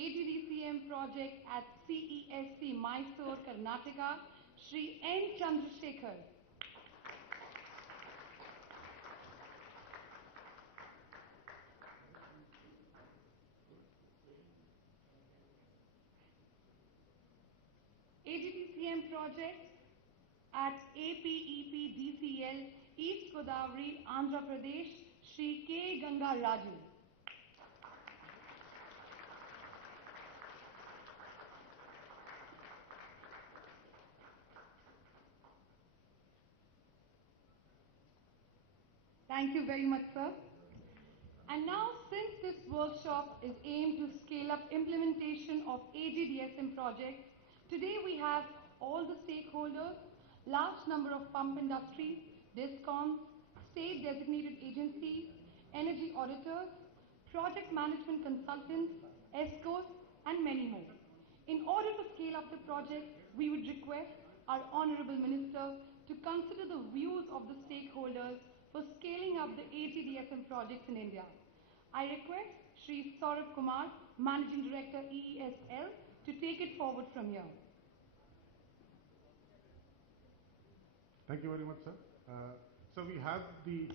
AGDCM project at CESC, Mysore, Karnataka, Shri N. Chandrasekhar. AGDCM project at APEPDCL, East Godavari, Andhra Pradesh, Shri K. Ganga Raju. Thank you very much, sir. And now, since this workshop is aimed to scale up implementation of AGDSM projects, today we have all the stakeholders, large number of pump industries, DISCOMs, state designated agencies, energy auditors, project management consultants, ESCOs, and many more. In order to scale up the project, we would request our Honorable Minister to consider the views of the stakeholders for scaling up the AGDSM projects in India. I request Shri Saurabh Kumar, Managing Director EESL, to take it forward from here. Thank you very much, sir. So we have the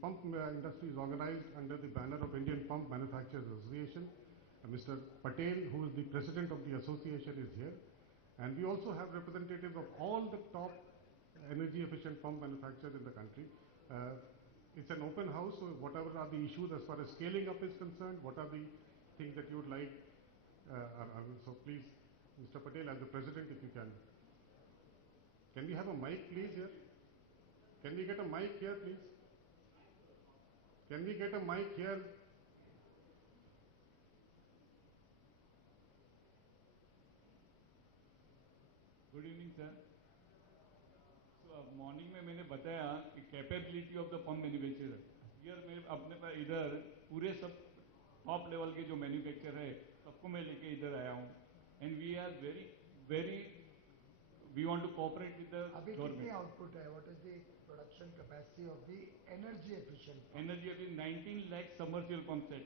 pump industry is organized under the banner of Indian Pump Manufacturers Association. Mr. Patel, who is the president of the association, is here. And we also have representatives of all the top energy efficient pump manufacturers in the country. It's an open house, so whatever are the issues as far as scaling up is concerned, what are the things that you would like, so please, Mr. Patel, as the president, if you can. Can we have a mic, please, here? Can we get a mic here, please? Can we get a mic here? Good evening, sir. So morning में मैंने बताया कि capability of the pump manufacturer here मैं अपने पास इधर पूरे सब top level के जो मैन्युफैक्चर है सबको मैं लेके इधर आया हूँ and we are very we want to cooperate with the अभी कितनी आउटपुट है? What is the production capacity of the energy efficient? Energy efficient 19 lakh submersible pump set,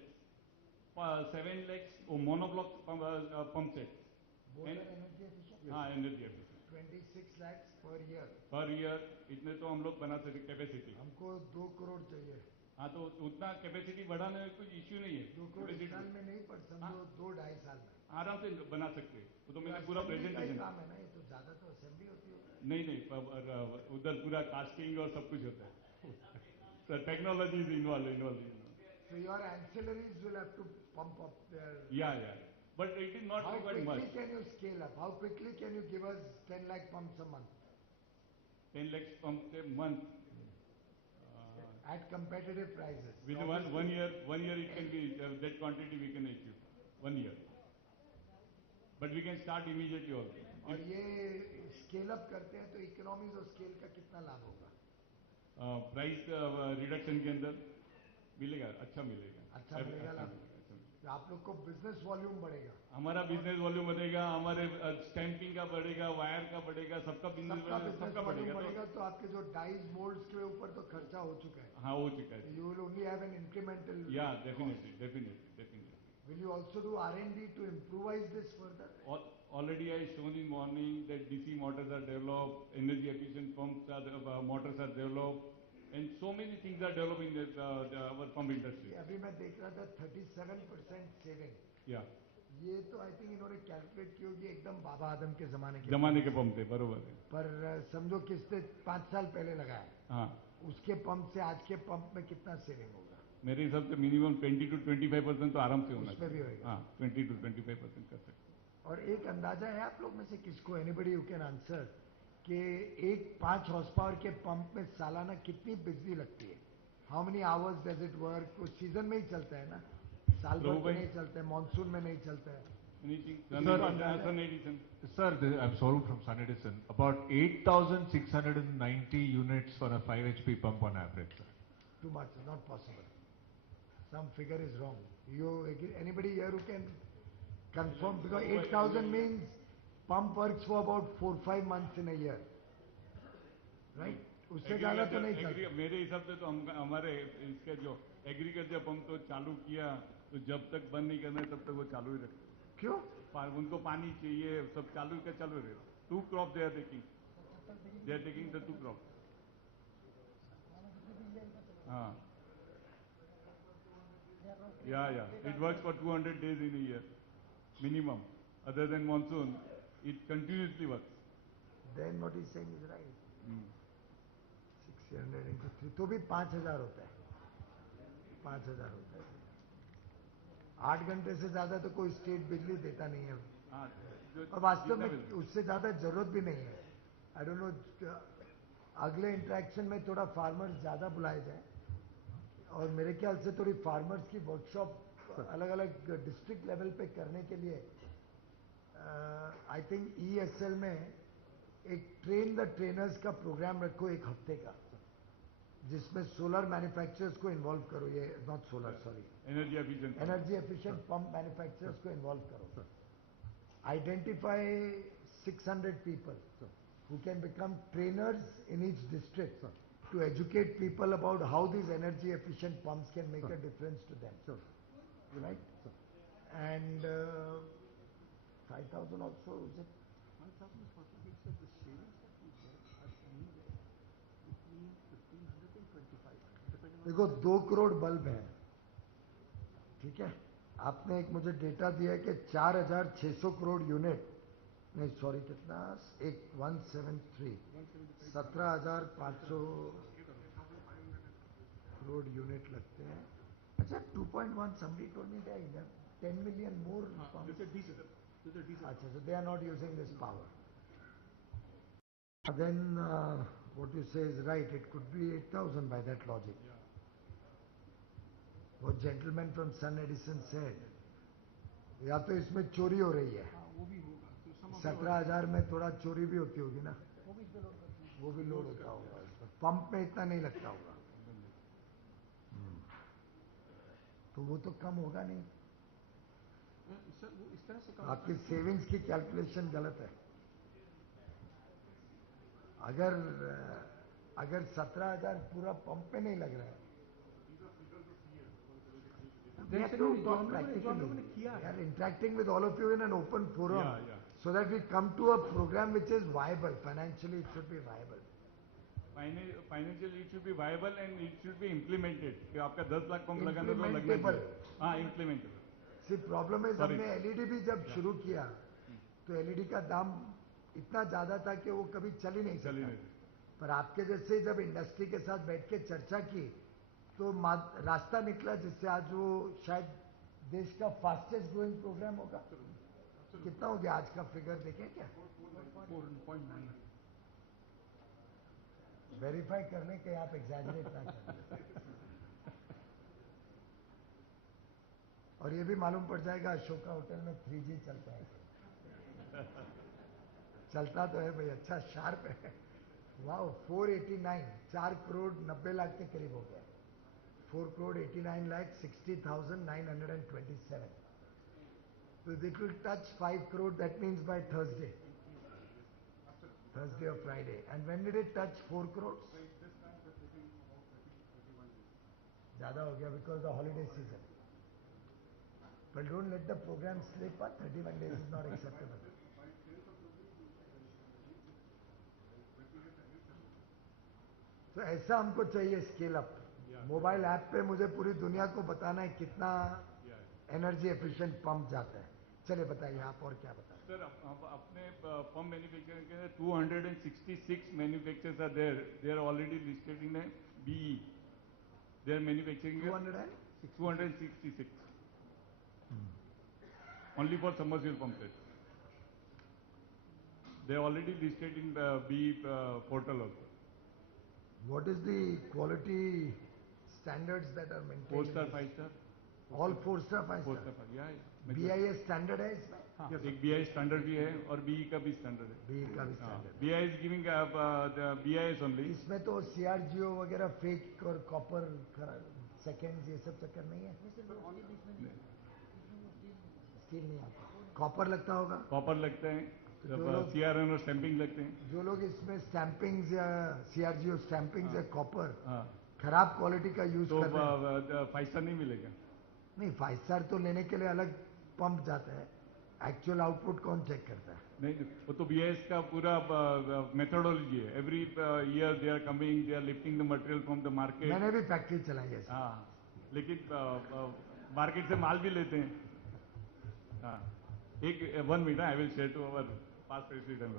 7 lakh monoblock pump set. Energy efficient? हाँ, energy efficient. 26 lakh per year. Per year इतने तो हम लोग बना सकते कैपेसिटी. हमको 2 करोड़ चाहिए. हाँ, तो उतना कैपेसिटी बढ़ाने में कोई इश्यू नहीं है. 2 करोड़ साल में नहीं, पर समझो 2-2.5 साल में आराम से बना सकते हैं. वो तो मैंने पूरा प्रेजेंटेशन काम है ना, ये तो ज्यादा तो असेंबली होती है. नहीं, उधर पूरा कास्टिंग और सब कुछ होता है. Sir technology is involve. So your ancillaries will have to pump up their. Yeah. But it is not required much. How quickly can you scale up? How quickly can you give us 10 lakh pumps a month? 10 lakh pumps a month. At competitive prices. Within one year it can be that quantity we can achieve. 1 year. But we can start immediately also. और ये scale up करते हैं तो economies of scale का कितना लाभ होगा? Price reduction के अंदर मिलेगा, अच्छा मिलेगा लाभ. आप लोग को बिजनेस वॉल्यूम बढ़ेगा. हमारा बिजनेस वॉल्यूम बढ़ेगा, हमारे स्टैंपिंग का बढ़ेगा, वायर का बढ़ेगा, सबका बिजनेस सबका बढ़ेगा. तो आपके जो डाइज मोल्ड्स के ऊपर तो खर्चा हो चुका है. हाँ, हो चुका है. You will only have an incremental. Yeah, definitely. Will you also do R&D to improvise this further? Already I shown in morning that DC motors are developed, energy efficient pumps motors are developed, and so many things are developing in our pump industry. अभी मैं देख रहा था 37% saving. Yeah. ये तो I think इन्होंने calculate की होगी एकदम बाबा आदम के जमाने के पंप थे. बरोबर है. पर समझो किसने 5 साल पहले लगाया. हाँ. उसके पंप से आज के पंप में कितना सेविंग होगा? मेरे हिसाब से मिनिमम 20 to 25% तो आराम से होना. उसमें भी होगा. हाँ, 20 to 25% कर सकते. और एक अंदाजा है आप लोग में से किसको, एनीबडी यू कैन आंसर, कि एक 5 हॉर्स पावर के पंप में सालाना कितनी बिजली लगती है? How many hours does it work? कुछ सीजन में ही चलता है ना, साल भर में नहीं चलता है, मानसून में नहीं चलता है. Sir, I'm Saurabh from Sun Edison. About 8,690 units for a 5 HP pump on average, sir. Too much, not possible. Some figure is wrong. You agree? Anybody here who can confirm? Because 8,000 means pump works for about 4-5 months in a year, right? उससे ज़्यादा तो नहीं चलता. मेरे हिसाब से तो हमारे इसके जो एग्रीकल्चर पंप तो चालू किया तो जब तक बंद नहीं करना है तब तक वो चालू ही रखे। क्यों? उनको पानी चाहिए, सब चालू का चालू रहे। 2 crop they are taking the 2 crop. हाँ, yeah, it works for 200 days in a year minimum. Other than monsoon, it continuously works. Then what he's saying is right. Hmm. 600 into 3 तो भी 5,000 होता है, 5,000 होता है। 8 घंटे से ज्यादा तो कोई स्टेट बिजली देता नहीं है, हाँ, और वास्तव में उससे ज्यादा जरूरत भी नहीं है। आई डोंट नो, अगले इंटरेक्शन में थोड़ा फार्मर्स ज्यादा बुलाए जाए, और मेरे ख्याल से थोड़ी फार्मर्स की वर्कशॉप अलग अलग डिस्ट्रिक्ट लेवल पे करने के लिए आई थिंक ESL में एक ट्रेन द ट्रेनर्स का प्रोग्राम रखो 1 हफ्ते का, जिसमें सोलर मैन्युफैक्चरर्स को इन्वॉल्व करो। ये not solar, sorry, energy efficient pump manufacturers को इन्वॉल्व करो। Identify 600 people who can become trainers in each district to educate people about how these energy efficient pumps can make a difference to them. Sure. Right? Sure. And 5,000 also, is it? 1,000 is possible. It's the savings that we get are anywhere between 1,500 and 2,500, depending on. देखो 2 crore bulb है, ठीक है? आपने एक मुझे data दिया है कि 4,600 करोड़ यूनिट, नहीं सॉरी कितना, 173 17,500 करोड़ यूनिट लगते हैं। अच्छा 2.1 somebody told me they have 10 million more pumps. This is diesel. अच्छा, so they are not using this power. Then what you say is right, it could be 8,000 by that logic. What gentleman from Sun Edison said, या तो इसमें चोरी हो रही है, वो भी होगा। तो some of 17,000 में थोड़ा चोरी भी होती होगी ना, वो भी लोड होता होगा, पंप में इतना नहीं लगता होगा, तो वो तो कम होगा नहीं। सर वो इस तरह से आपकी सेविंग्स की कैलकुलेशन गलत है। अगर 17,000 पूरा पंप पे नहीं लग रहा है, we have to talk practically. We are interacting with all of you in an open forum, so that we come to a program which is viable. Financially, it should be viable. Financially, it should be viable and it should be implemented. कि आपका 10 lakh pump लगाना तो लगना Implementable. चाहिए। हाँ, implementable. See, problem is Sorry. हमने LED भी जब शुरू किया, तो LED का दाम इतना ज्यादा था कि वो कभी चल ही नहीं चली सकता। नहीं। पर आपके जैसे जब इंडस्ट्री के साथ बैठ के चर्चा की, तो रास्ता निकला जिससे आज वो शायद देश का फास्टेस्ट ग्रोइंग प्रोग्राम होगा। कितना हो गया आज का फिगर देखें क्या? 4.9। वेरीफाई कर लें कि आप एग्जैजरेट ना करें। और ये भी मालूम पड़ जाएगा अशोका होटल में 3G चलता है। चलता तो है भाई, अच्छा शार्प है। वाह, 489, 4 करोड़ 90 लाख के करीब हो गया। 4 crore 89 lakh 60,927. So it will touch 5 crore, that means by Thursday or Friday. And when did it touch 4 crores? ज़्यादा हो गया because the holiday season. But don't let the program slip, 31 days is not acceptable. तो ऐसा हमको चाहिए scale up. Mobile app पे मुझे पूरी दुनिया को बताना है कितना एनर्जी एफिशिएंट पंप जाता है। चलिए बताइए आप और क्या बताएं। सर अपने पंप मैन्युफैक्चरिंग के 266 manufacturers are there, they are already listed in BE, they are manufacturing 266 only for submersible pump set. They are already listed in the BE portal also. What is the quality standards that are maintained? 4-star, 5-star. All 4-star, 5-star. 4-star, yeah. BIS standard है इसमें? एक BIS standard भी है और BE का भी standard है। BE का भी standard। BI is giving the BIS only. इसमें तो CRGO वगैरह फेक और कॉपर सेकेंड्स ये सब चक्कर नहीं है? स्टील नहीं आता, कॉपर लगता होगा? कॉपर लगते हैं, CRN और स्टैंपिंग लगते हैं। जो लोग इसमें स्टैंपिंग्स या CRGO स्टैंपिंग्स या कॉपर खराब क्वालिटी का यूज कर रहे हैं, तो 5 स्टार नहीं मिलेगा। नहीं 5 स्टार तो लेने के लिए अलग पंप जाता है, एक्चुअल आउटपुट कौन चेक करता है? नहीं, वो तो BIS का पूरा मेथोडोलॉजी है. Every year they are coming, they are lifting the material from the market. मैंने भी फैक्ट्री चलाई है सर। हाँ, लेकिन मार्केट से माल भी लेते हैं. हाँ, एक 1 minute I will share to our past president.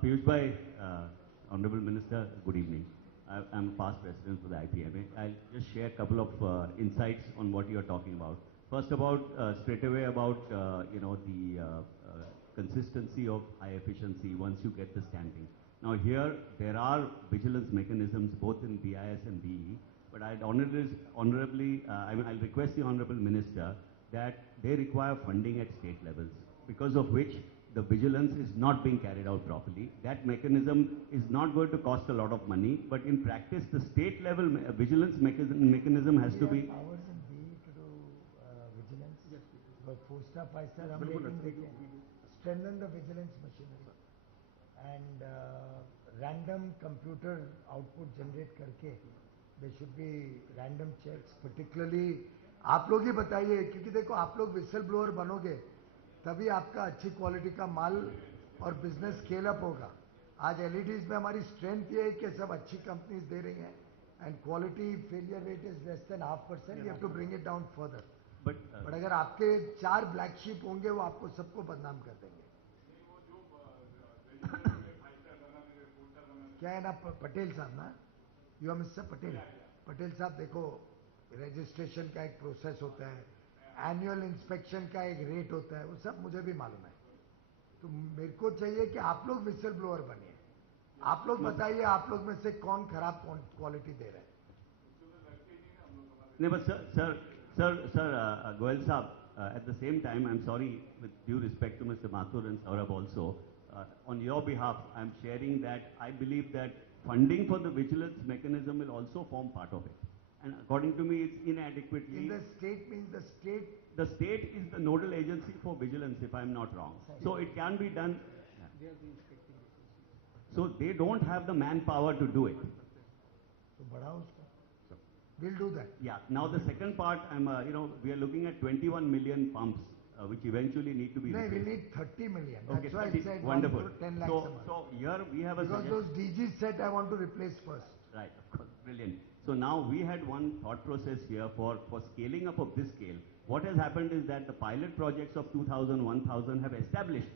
Piyush Bhai, Honorable Minister, good evening. I'm past president for the IPMA. I'll just share a couple of insights on what you're talking about. First straight away about, the consistency of high efficiency once you get the stamping. Now here, there are vigilance mechanisms both in BIS and BE, but I'll request the Honorable Minister that they require funding at state levels, because of which the vigilance is not being carried out properly. That mechanism is not going to cost a lot of money, but in practice, the state level vigilance mechanism has to be. Powers in BE to do vigilance. Yes, but 4-star, 5-star, हम rating देते हैं. Strengthen the vigilance machinery and random computer output generate करके there should be random checks. Particularly आप लोग ही बताइए, क्योंकि देखो आप लोग whistle blower बनोगे तभी आपका अच्छी क्वालिटी का माल और बिजनेस स्केल अप होगा. आज एलईडीज में हमारी स्ट्रेंथ ये है कि सब अच्छी कंपनीज दे रही हैं and quality failure rate is less than 0.5%. You have to bring it down further. But अगर आपके 4 ब्लैक शीप होंगे वो आपको सबको बदनाम कर देंगे. क्या है ना पटेल साहब ना, you are mister Patel. Patel साहब देखो, रजिस्ट्रेशन का एक प्रोसेस होता है, एनुअल इंस्पेक्शन का एक रेट होता है, वो सब मुझे भी मालूम है. तो मेरे को चाहिए कि आप लोग विसल ब्लोअर बनिए. आप लोग बताइए आप लोग में से कौन खराब क्वालिटी दे रहे हैं. No, but sir, Goel Saab, at the same time, I'm sorry, with due respect to Mr. Mathur and Saurabh also, on your behalf, I'm sharing that I believe that funding for the vigilance mechanism will also form part of it. And according to me, it's inadequately. In the state means the state. The state is the nodal agency for vigilance, if I'm not wrong. So it can be done. Yeah. So they don't have the manpower to do it. तो बढ़ाओ उसको. We'll do that. Yeah. Now the second part, we are looking at 21 million pumps, which eventually need to be No, replaced. we need 30 million. Okay, That's why 30, I said wonderful. 1 to 10 lakhs So, a month. so here we have a Because those DGs said I want to replace first. Right, of course, brilliant. So now we had one thought process here for scaling up of this scale. What has happened is that the pilot projects of 2000, 1000 have established,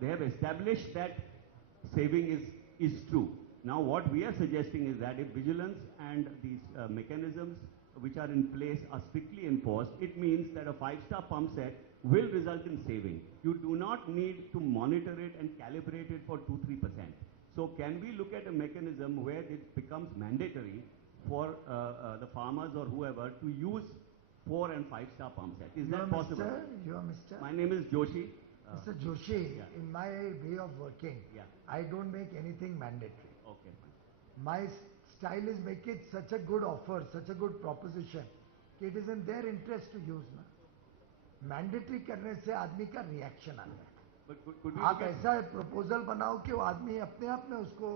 they have established that saving is true. Now what we are suggesting is that if vigilance and these mechanisms which are in place are strictly enforced, it means that a 5-star pump set will result in saving. You do not need to monitor it and calibrate it for 2-3%. So can we look at a mechanism where it becomes mandatory for the farmers or whoever to use 4 and 5-star pump set? Is that possible? You are Mr. My name is Joshi. Mr. Joshi, yeah. in my way of working, Yeah. I don't make anything mandatory. Okay, fine. My style is make it such a good offer, such a good proposition, कि it is in their interest to use ना. Mandatory करने से आदमी का reaction आता है. But could we आप look at, ऐसा proposal बनाओ कि वो आदमी अपने आप में उसको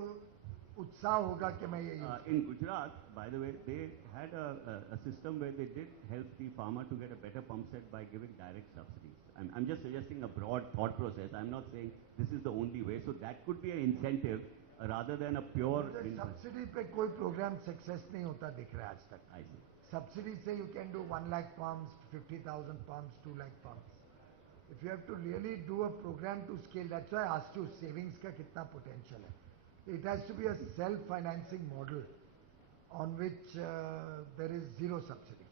उत्साह होगा कि मैं ये use. in Gujarat, by the way, they had a system where they did help the farmer to get a better pump set by giving direct subsidies. I'm just suggesting a broad thought process. I'm not saying this is the only way. So that could be an incentive rather than a pure. Subsidy पे कोई programme success नहीं होता दिख रहा है आज तक. I see. Subsidy say you can do 1 lakh pumps, 50,000 pumps, 2 lakh pumps. If you have to really do a program to scale, that's why I asked you savings का कितना potential है. It has to be a self-financing model on which there is zero subsidy.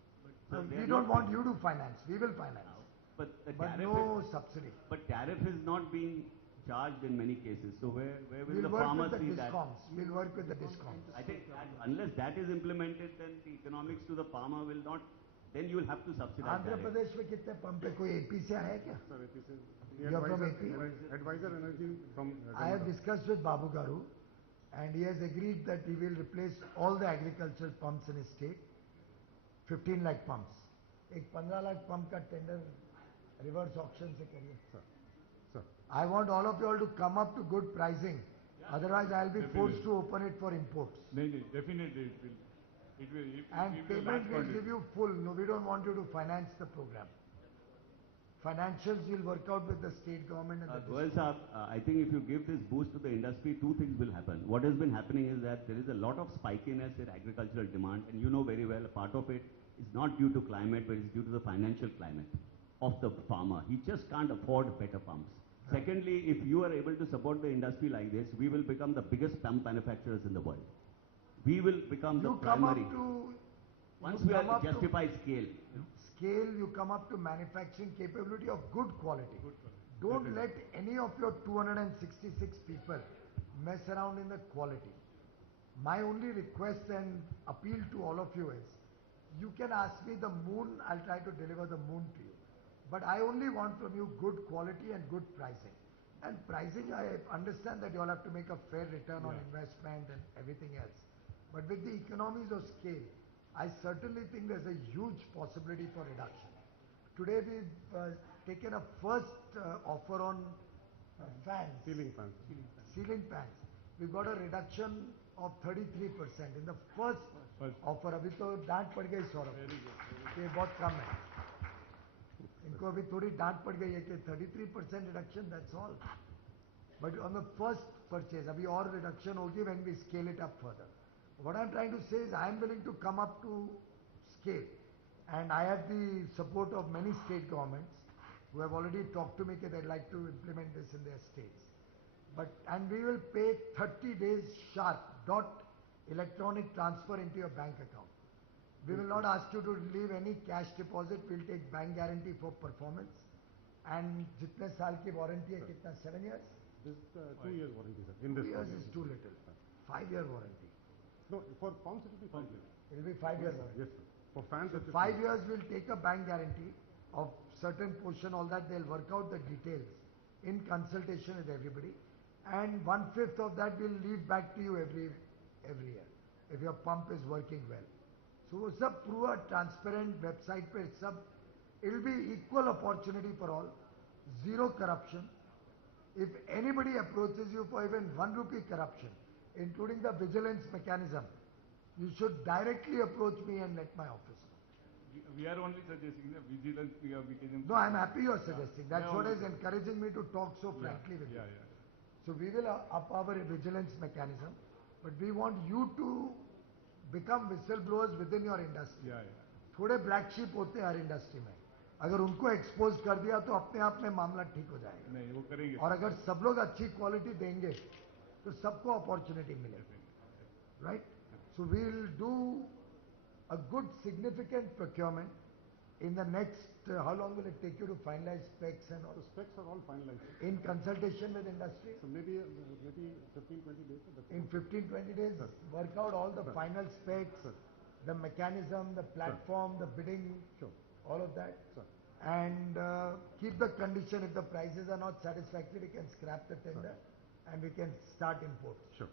So we don't want you to finance, we will finance. But the But tariff no is, subsidy. but tariff is not being charged in many cases. So where will We'll the work farmer with the see that? discoms. We'll work with the discoms. I think that unless that is implemented, then the economics to the farmer will not. Then you will have to subsidize. Andhra direct. प्रदेश में कितने pump है? कोई AP से आया क्या? Sir, it is You are from AP? Advisor Energy from I have discussed with Babu Garu and he has agreed that he will replace all the agricultural pumps in his state, 15 lakh pumps. एक 15 lakh pump का tender reverse auction से करिए. Sir. I want all of you all to come up to good pricing. Otherwise, I will be forced to open it for imports. नहीं, definitely it will. It will, And it will be a payment large we'll quantity. give you full. No, we don't want you to finance the program. Financials you'll work out with the state government and the Goel district. Saab, I think if you give this boost to the industry, two things will happen. What has been happening is that there is a lot of spikiness in agricultural demand, and you know very well, a part of it is not due to climate, but it's due to the financial climate of the farmer. He just can't afford better pumps. Secondly, if you are able to support the industry like this, we will become the biggest pump manufacturers in the world. We will become the You come up primary. to Once you we come are up to justified scale. scale, you come up to manufacturing capability of good quality. Don't let any of your 266 people mess around in the quality. My only request and appeal to all of you is, you can ask me the moon, I'll try to deliver the moon to you. But I only want from you good quality and good pricing. And pricing, I understand that you all have to make a fair return on investment and everything else. But with the economies of scale, I certainly think there's a huge possibility for reduction. Today we've taken a first offer on fans. Ceiling fans. Ceiling fans. We got a reduction of 33% in the first offer. अभी तो डांट पड़ गई सौरभ कि ये बहुत कम है. इनको अभी थोड़ी डांट पड़ गई है कि 33% reduction, that's all. But on the first purchase, अभी और reduction होगी when we scale it up further. What I'm trying to say is I am willing to come up to scale, and I have the support of many state governments who have already talked to me that they'd like to implement this in their states. And we will pay 30 days sharp, dot electronic transfer into your bank account. We will not ask you to leave any cash deposit. We'll take bank guarantee for performance. And जितने साल की warranty है कितना? 7 years? This 2 years warranty, sir. In 2 this years model. is too little. 5-year warranty. No, for pumps it will be 5 years. It will be 5-year warranty. Yes, sir. For fans So it is 5 years we'll take a bank guarantee of certain portion, all that they'll work out the details in consultation with everybody, and 1/5 of that we'll leave back to you every year if your pump is working well. So वो सब पूरा transparent website पे सब, it'll be equal opportunity for all, zero corruption. If anybody approaches you for even 1 rupee corruption, including the vigilance mechanism, you should directly approach me and let my office know. We are only suggesting the vigilance mechanism. No, I'm happy you're suggesting. That's Yeah, what is okay. encouraging me to talk so frankly with you. Yeah. So we will up our vigilance mechanism, but we want you to become whistleblowers within your industry. Yeah. थोड़े black sheep होते हैं हर industry में. अगर उनको expose कर दिया तो अपने आप में मामला ठीक हो जाएगा. नहीं, वो करेंगे. और अगर सब लोग अच्छी क्वालिटी देंगे तो सबको अपॉर्चुनिटी मिलेगी. Right? So we'll do a good significant procurement in the next, how long will it take you to finalize specs and all? The specs are all finalized, sir. In consultation with industry? So maybe 15-20 days, sir. That's In all. 15-20 days, Sir. work out all the Sir. final specs, Sir. the mechanism, the platform, the bidding, Sure. all of that. Sir. And keep the condition, if the prices are not satisfactory, we can scrap the tender and we can start imports. Sure.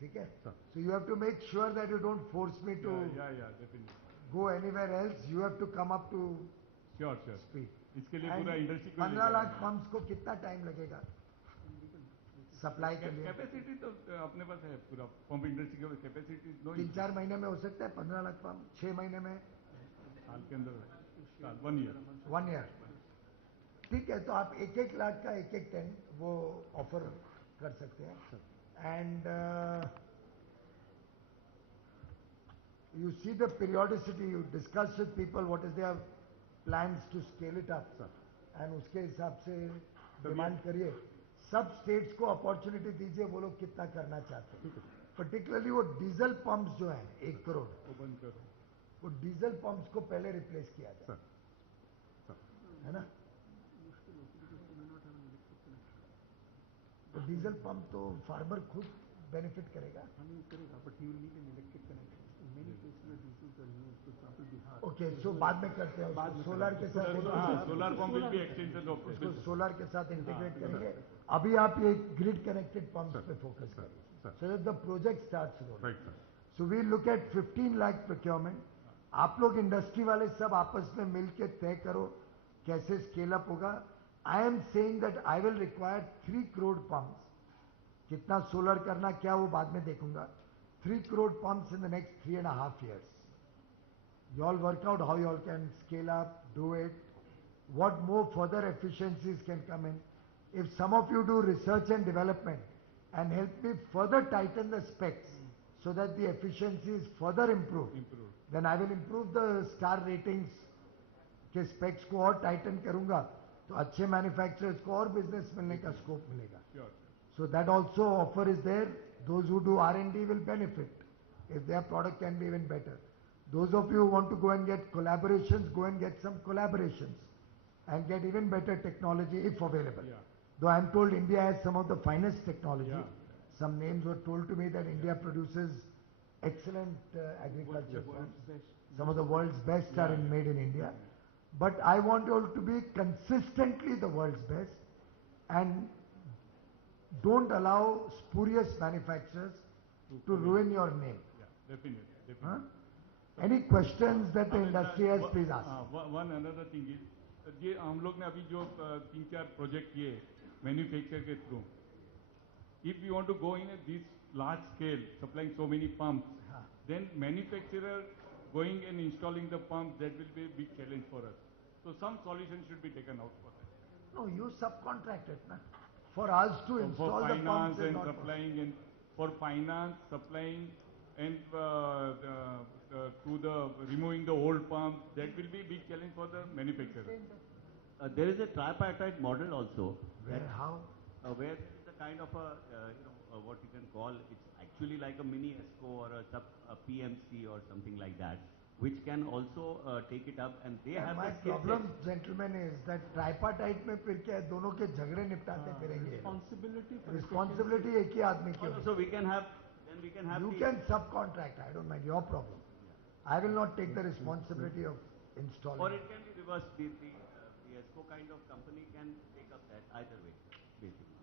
ठीक है? Sir. So you have to make sure that you don't force me to Yeah, definitely. go anywhere else. You have to come up to Sure. speed. इसके लिए And पूरा industry को 15 lakh pumps को कितना time लगेगा supply के लिए? Capacity तो अपने पास है पूरा पंप इंडस्ट्री की कैपेसिटी 3-4 महीने में हो सकता है 15 लाख पंप, 6 महीने में, साल के अंदर 1 ईयर. 1 year. ठीक है, तो आप 1-1 लाख का 1-1 टन वो ऑफर कर सकते हैं. And you see the periodicity, you discuss with people what is their plans to scale it up, Sir. and उसके हिसाब से डिमांड करिए. सब स्टेट्स को अपॉर्चुनिटी दीजिए, वो लोग कितना करना चाहते हैं. पर्टिकुलरली वो डीजल पंप्स जो हैं 1 करोड़, वो बंद करो. वो डीजल पंप्स को पहले रिप्लेस किया जाए. Sir. है ना? तो डीजल पंप तो फार्मर खुद बेनिफिट करेगा. ओके, सो बाद में करते हैं उसको सोलर के साथ. Solar pump will be extension of उसको सोलर के साथ इंटीग्रेट करेंगे. अभी आप ये ग्रिड कनेक्टेड पंप्स पे फोकस करिए, so that the project starts rolling. Right, sir. So we look at 15 lakh procurement. आप लोग इंडस्ट्री वाले सब आपस में मिलके तय करो कैसे स्केल अप होगा. I am saying that I will require 3 crore pumps. कितना सोलर करना क्या वो बाद में देखूंगा. 3 crore pumps in the next 3.5 years. You all work out how you all can scale up, do it, what more further efficiencies can come in. If some of you do research and development and help me further tighten the specs so that the efficiencies further improve, then I will improve the star ratings के specs को और tighten करूंगा तो अच्छे manufacturers को और business मिलने का scope मिलेगा. Sure. So that also offer is there. Those who do R&D will benefit if their product can be even better. Those of you who want to go and get collaborations, go and get some collaborations and get even better technology if available. Yeah. Though I am told India has some of the finest technology. Yeah. Some names were told to me that India produces excellent agriculture farms. Some of the world's best are made in India. But I want you all to be consistently the world's best and don't allow spurious manufacturers to ruin your name. Yeah, definitely. Huh? Any questions that the industry has, please ask. One another thing is, ये हम लोग ने अभी जो 3-4 project किए manufacture के through, if you want to go in this large scale, supplying so many pumps, then manufacturer going and installing the pump, that will be a big challenge for us. So some solution should be taken out for that. No, you subcontract it, na? For us to install the pumps is and not supplying and for finance, supplying and to the removing the old pump, that will be a big challenge for the manufacturer. There is a tripartite model also. Where, how? Where there is a kind of a, what you can call, it's actually like a mini ESCO or a PMC or something like that, which can also take it up and they have My the skill problem, set. gentlemen, is that tripartite में फिर क्या है, दोनों के झगड़े निपटाते फिरेंगे. Responsibility एक ही आदमी की होगी. So we can have, then we can have You the, can subcontract, I don't mind, your problem. I will not take the responsibility of installing. or it can be reversed. The ESCO kind of company can take up that either way, basically.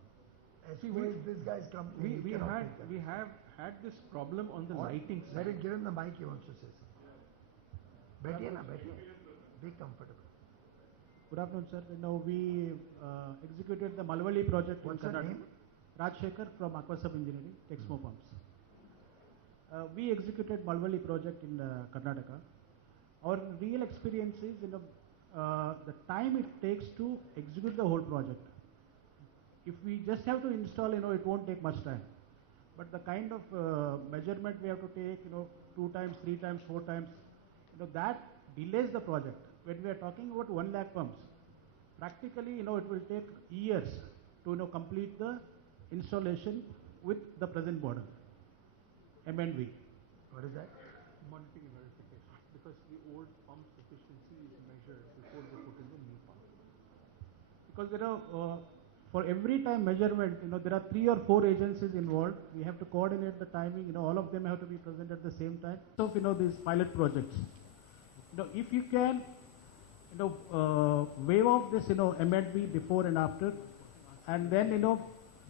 ESCO is this guy's company. he cannot take that. We have had this problem on the lighting Let side. him give him the mic, he wants to say something. बैठिए ना, बैठिए. Be comfortable. Good afternoon, sir. We executed the Malwali project What's in your Karnataka. name? Rajshekhar from Aquasub Engineering, Texmo Pumps. We executed Malwali project in Karnataka. Our real experience is, the time it takes to execute the whole project. If we just have to install, it won't take much time. But the kind of measurement we have to take, 2 times, 3 times, 4 times, that delays the project. When we are talking about 1 lakh pumps, practically, it will take years to complete the installation with the present model, M&V. What is that? Monitoring and verification, because the old pump's efficiency is measured before they put in the new pump. Because for every time measurement, there are 3 or 4 agencies involved. We have to coordinate the timing. All of them have to be present at the same time. So, these pilot projects. If you can, wave off this, M&V before and after, and then,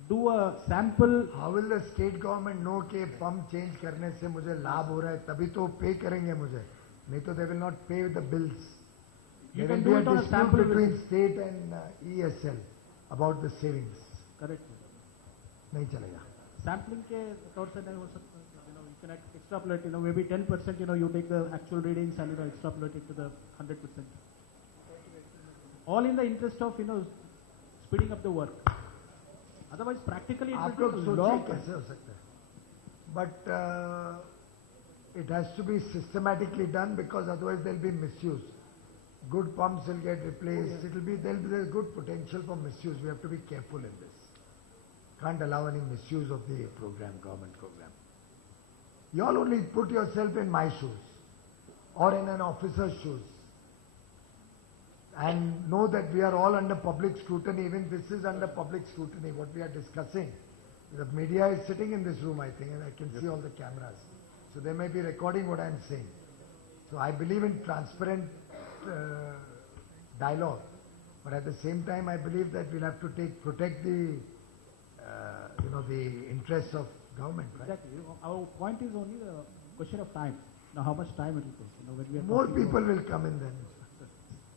do a sample. How will the state government know कि pump change करने से मुझे लाभ हो रहा है? तभी तो pay करेंगे मुझे. नहीं तो they will not pay the bills. You There can will do be it a on a dispute sample between basis. state and ESL about the savings. Correct. नहीं चलेगा. Sampling के तौर से नहीं हो सकता. You can extrapolate, maybe 10%, you take the actual readings and, extrapolate it to the 100%. All in the interest of, speeding up the work. Otherwise, practically, it आप will लोग take सोचिए long. कैसे हो सकता है? But it has to be systematically done because otherwise there will be misuse. Good pumps will get replaced. There will be good potential for misuse. We have to be careful in this. Can't allow any misuse of the program, government program. You all only put yourself in my shoes or in an officer's shoes and know that we are all under public scrutiny. Even this is under public scrutiny, what we are discussing. The media is sitting in this room, I think, and I can see all the cameras. So they may be recording what I am saying. So I believe in transparent dialogue, but at the same time I believe that we'll have to protect the, the interests of government, right? Exactly. Our point is only a question of time. Now, how much time it will take? When we are More talking people about- will come in then.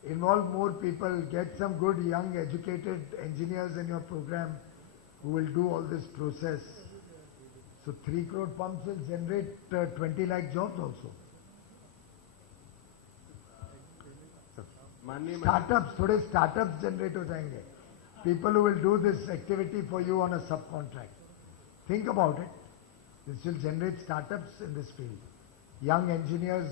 Involve more people, get some good young educated engineers in your program who will do all this process So 3 crore pumps will generate 20 lakh jobs also. Startups, थोड़े startups generate हो जाएंगे. People who will do this activity for you on a subcontract. Think about it. This will generate startups in this field. Young engineers,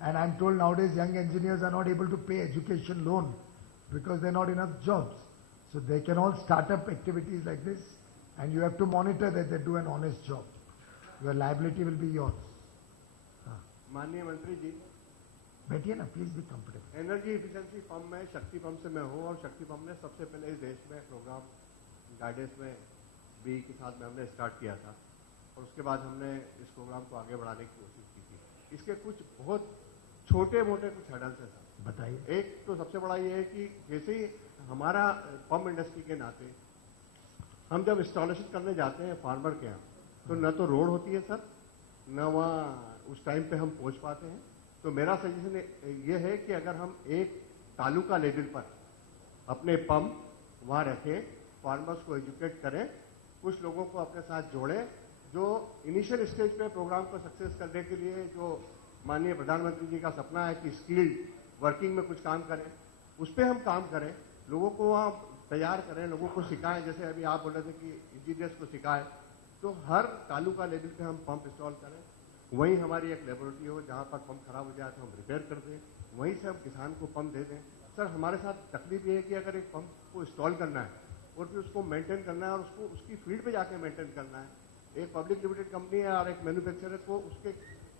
and I'm told nowadays young engineers are not able to pay education loan because there are not enough jobs. So they can all start up activities like this, and you have to monitor that they do an honest job. Your liability will be yours. माननीय मंत्री जी, बैठिए ना, please be comfortable. Energy efficiency pump में शक्ति pump से मैं हूँ, और शक्ति पंप ने सबसे पहले इस देश में प्रोग्राम गाइडेंस में बी के साथ में हमने स्टार्ट किया था, और उसके बाद हमने इस प्रोग्राम को आगे बढ़ाने की कोशिश की थी. इसके कुछ बहुत छोटे मोटे कुछ हर्डल्स हैं सर. बताइए. एक तो सबसे बड़ा ये है कि जैसे ही हमारा पंप इंडस्ट्री के नाते हम जब इंस्टॉलेशन करने जाते हैं फार्मर के यहाँ, तो न तो रोड होती है सर, न वहाँ उस टाइम पे हम पहुँच पाते हैं. तो मेरा सजेशन ये है कि अगर हम एक तालुका लेवल पर अपने पंप वहाँ रखें, फार्मर्स को एजुकेट करें, कुछ लोगों को अपने साथ जोड़ें, जो इनिशियल स्टेज पे प्रोग्राम को सक्सेस करने के लिए जो माननीय प्रधानमंत्री जी का सपना है कि स्किल्ड वर्किंग में कुछ काम करें, उस पर हम काम करें, लोगों को वहाँ तैयार करें, लोगों को सिखाएं. जैसे अभी आप बोल रहे थे कि इंजीनियर्स को सिखाएं, तो हर तालुका लेवल पे हम पंप इंस्टॉल करें. वहीं हमारी एक लेबोरेटरी हो जहाँ पर पंप खराब हो जाए तो हम रिपेयर कर दें, वहीं से हम किसान को पंप दे दें. सर हमारे साथ तकलीफ ये है कि अगर एक पंप को इंस्टॉल करना है और फिर उसको मेंटेन करना है, और उसको उसकी फील्ड पे जाके मेंटेन करना है. एक पब्लिक लिमिटेड कंपनी है और एक मैन्युफैक्चरर को उसके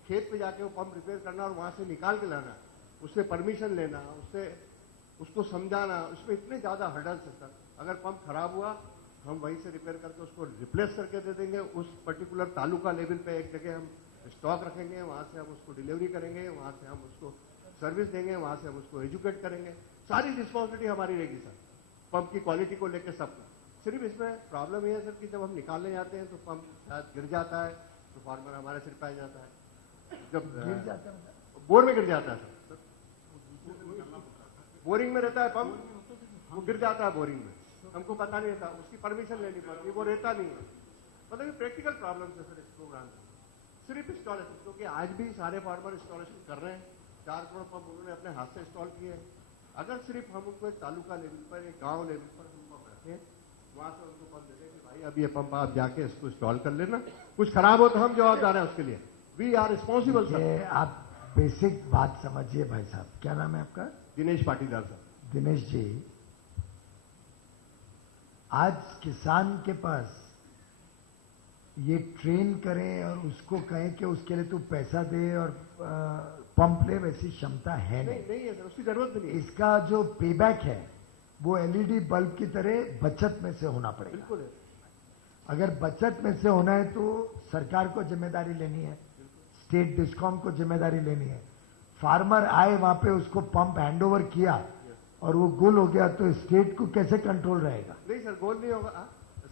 खेत पे जाके वो पंप रिपेयर करना और वहाँ से निकाल के लाना, उससे परमिशन लेना, उससे उसको समझाना, उसमें इतने ज़्यादा हर्डल्स है सर. अगर पंप खराब हुआ हम वहीं से रिपेयर करके उसको रिप्लेस करके दे देंगे. उस पर्टिकुलर तालुका लेवल पे एक जगह हम स्टॉक रखेंगे, वहाँ से हम उसको डिलीवरी करेंगे, वहाँ से हम उसको सर्विस देंगे, वहाँ से हम उसको एजुकेट करेंगे. सारी रिस्पॉन्सिबिलिटी हमारी रहेगी सर, पंप की क्वालिटी को लेकर सब. सिर्फ इसमें प्रॉब्लम ये है सर कि जब हम निकालने जाते हैं तो पंप शायद गिर जाता है, तो फार्मर हमारे सिर पे आ जाता है. जब गिर जाता है, बोर में गिर जाता है सर, बोरिंग में रहता है पंप, वो गिर जाता है बोरिंग में, हमको पता नहीं रहता, उसकी परमिशन लेनी पड़ती है, वो रहता नहीं है. मतलब प्रैक्टिकल प्रॉब्लम है सर इस प्रोग्राम में. सिर्फ इंस्टॉलेशन, क्योंकि आज भी सारे फार्मर इंस्टॉलेशन कर रहे हैं. 4 करोड़ पंप उन्होंने अपने हाथ से इंस्टॉल किए हैं. अगर सिर्फ हम उनको एक तालुका लेवल पर, एक गांव लेवल पर हम पंप रखें, वहां से उनको पंप देते हैं कि भाई अब ये पंप आप जाके इसको इंस्टॉल कर लेना, कुछ खराब हो तो हम जवाबदार हैं उसके लिए. We are responsible sir. आप बेसिक बात समझिए भाई साहब. क्या नाम है आपका? दिनेश पाटीदार सर. दिनेश जी, आज किसान के पास ये ट्रेन करें और उसको कहें कि उसके लिए तू पैसा दे और पंप ले, वैसी क्षमता है नहीं है सर, उसकी जरूरत भी नहीं है. इसका जो पेबैक है वो एलईडी बल्ब की तरह बचत में से होना पड़ेगा. बिल्कुल है. अगर बचत में से होना है तो सरकार को जिम्मेदारी लेनी है, स्टेट डिस्कॉम को जिम्मेदारी लेनी है. फार्मर आए वहां पे, उसको पंप हैंडओवर किया और वो गुल हो गया, तो स्टेट को कैसे कंट्रोल रहेगा? नहीं सर, गोल नहीं होगा.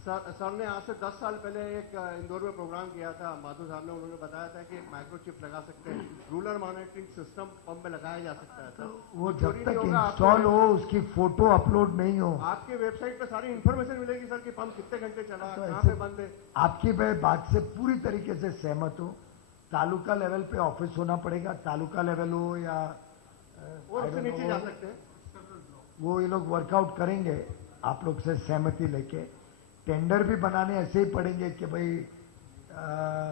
सर ने आज से 10 साल पहले एक इंदौर में प्रोग्राम किया था, माधु साहब ने, उन्होंने बताया था कि एक माइक्रोचिप लगा सकते हैं, रूरल मॉनिटरिंग सिस्टम पंप में लगाया जा सकता है सर. वो जब तक इंस्टॉल हो, उसकी फोटो अपलोड नहीं हो, आपके वेबसाइट पे सारी इंफॉर्मेशन मिलेगी सर कि पंप कितने घंटे चला, कहाँ पे बंद है. आपकी बात से पूरी तरीके से सहमत हो. तालुका लेवल पे ऑफिस होना पड़ेगा, तालुका लेवल हो या और उससे नीचे जा सकते हैं. वो ये लोग वर्कआउट करेंगे आप लोग से सहमति लेके. टेंडर भी बनाने ऐसे ही पड़ेंगे कि भाई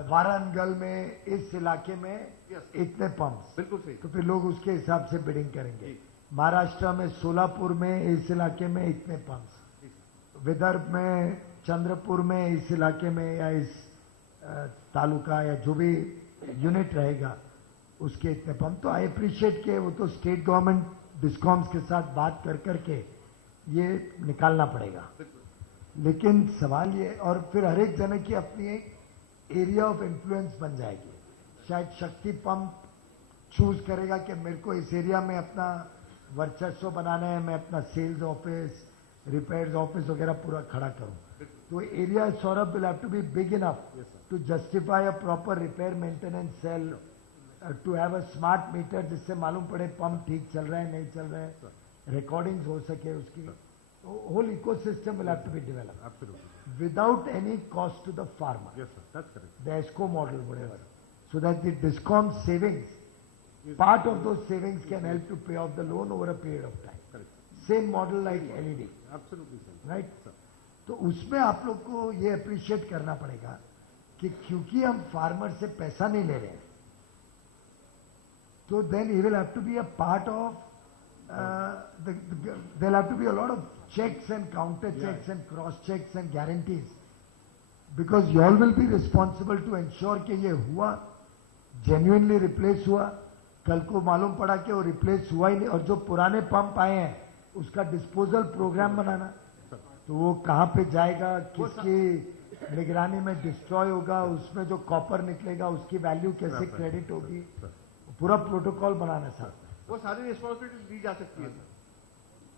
वारंगल में इस इलाके में इतने पंप्स. बिल्कुल सही. तो फिर लोग उसके हिसाब से बिडिंग करेंगे. महाराष्ट्र में सोलापुर में इस इलाके में इतने पंप्स, विदर्भ में चंद्रपुर में इस इलाके में या इस तालुका या जो भी यूनिट रहेगा उसके इतने पंप. तो आई अप्रिशिएट के वो तो स्टेट गवर्नमेंट डिस्कॉम्स के साथ बात कर करके ये निकालना पड़ेगा. लेकिन सवाल ये, और फिर हर एक जने की अपनी एक एरिया ऑफ इन्फ्लुएंस बन जाएगी. शायद शक्ति पंप चूज करेगा कि मेरे को इस एरिया में अपना वर्चस्व बनाना है, मैं अपना सेल्स ऑफिस, रिपेयर्स ऑफिस वगैरह पूरा खड़ा करूं. तो area Saurabh will have to be big enough to justify a proper repair maintenance cell, to have a smart meter जिससे मालूम पड़े पंप ठीक चल रहा है नहीं चल रहा है, रिकॉर्डिंग्स हो सके उसकी. whole ecosystem will have to be developed. Absolutely. without any cost to the farmer. Yes, sir. That's correct. The ESCO model, whatever. So that the DISCOM savings, part of those savings can help to pay off the loan over a period of time. Correct. Same model like LED, Absolutely, sir. right? Sir. तो उसमें आप लोग को ये appreciate करना पड़ेगा कि क्योंकि हम फार्मर से पैसा नहीं ले रहे हैं, तो then he will have to be a part of there'll have to be a lot of checks and counter checks and cross checks and guarantees, because you all will be responsible to ensure कि ये हुआ, genuinely replace हुआ, कल को मालूम पड़ा कि वो रिप्लेस हुआ ही नहीं, और जो पुराने पंप आए हैं उसका डिस्पोजल प्रोग्राम बनाना, तो वो कहाँ पे जाएगा, किसकी निगरानी में डिस्ट्रॉय होगा, उसमें जो कॉपर निकलेगा उसकी वैल्यू कैसे क्रेडिट होगी, पूरा प्रोटोकॉल बनाना सर। वो सारी रिस्पॉन्सिबिलिटी दी जा सकती है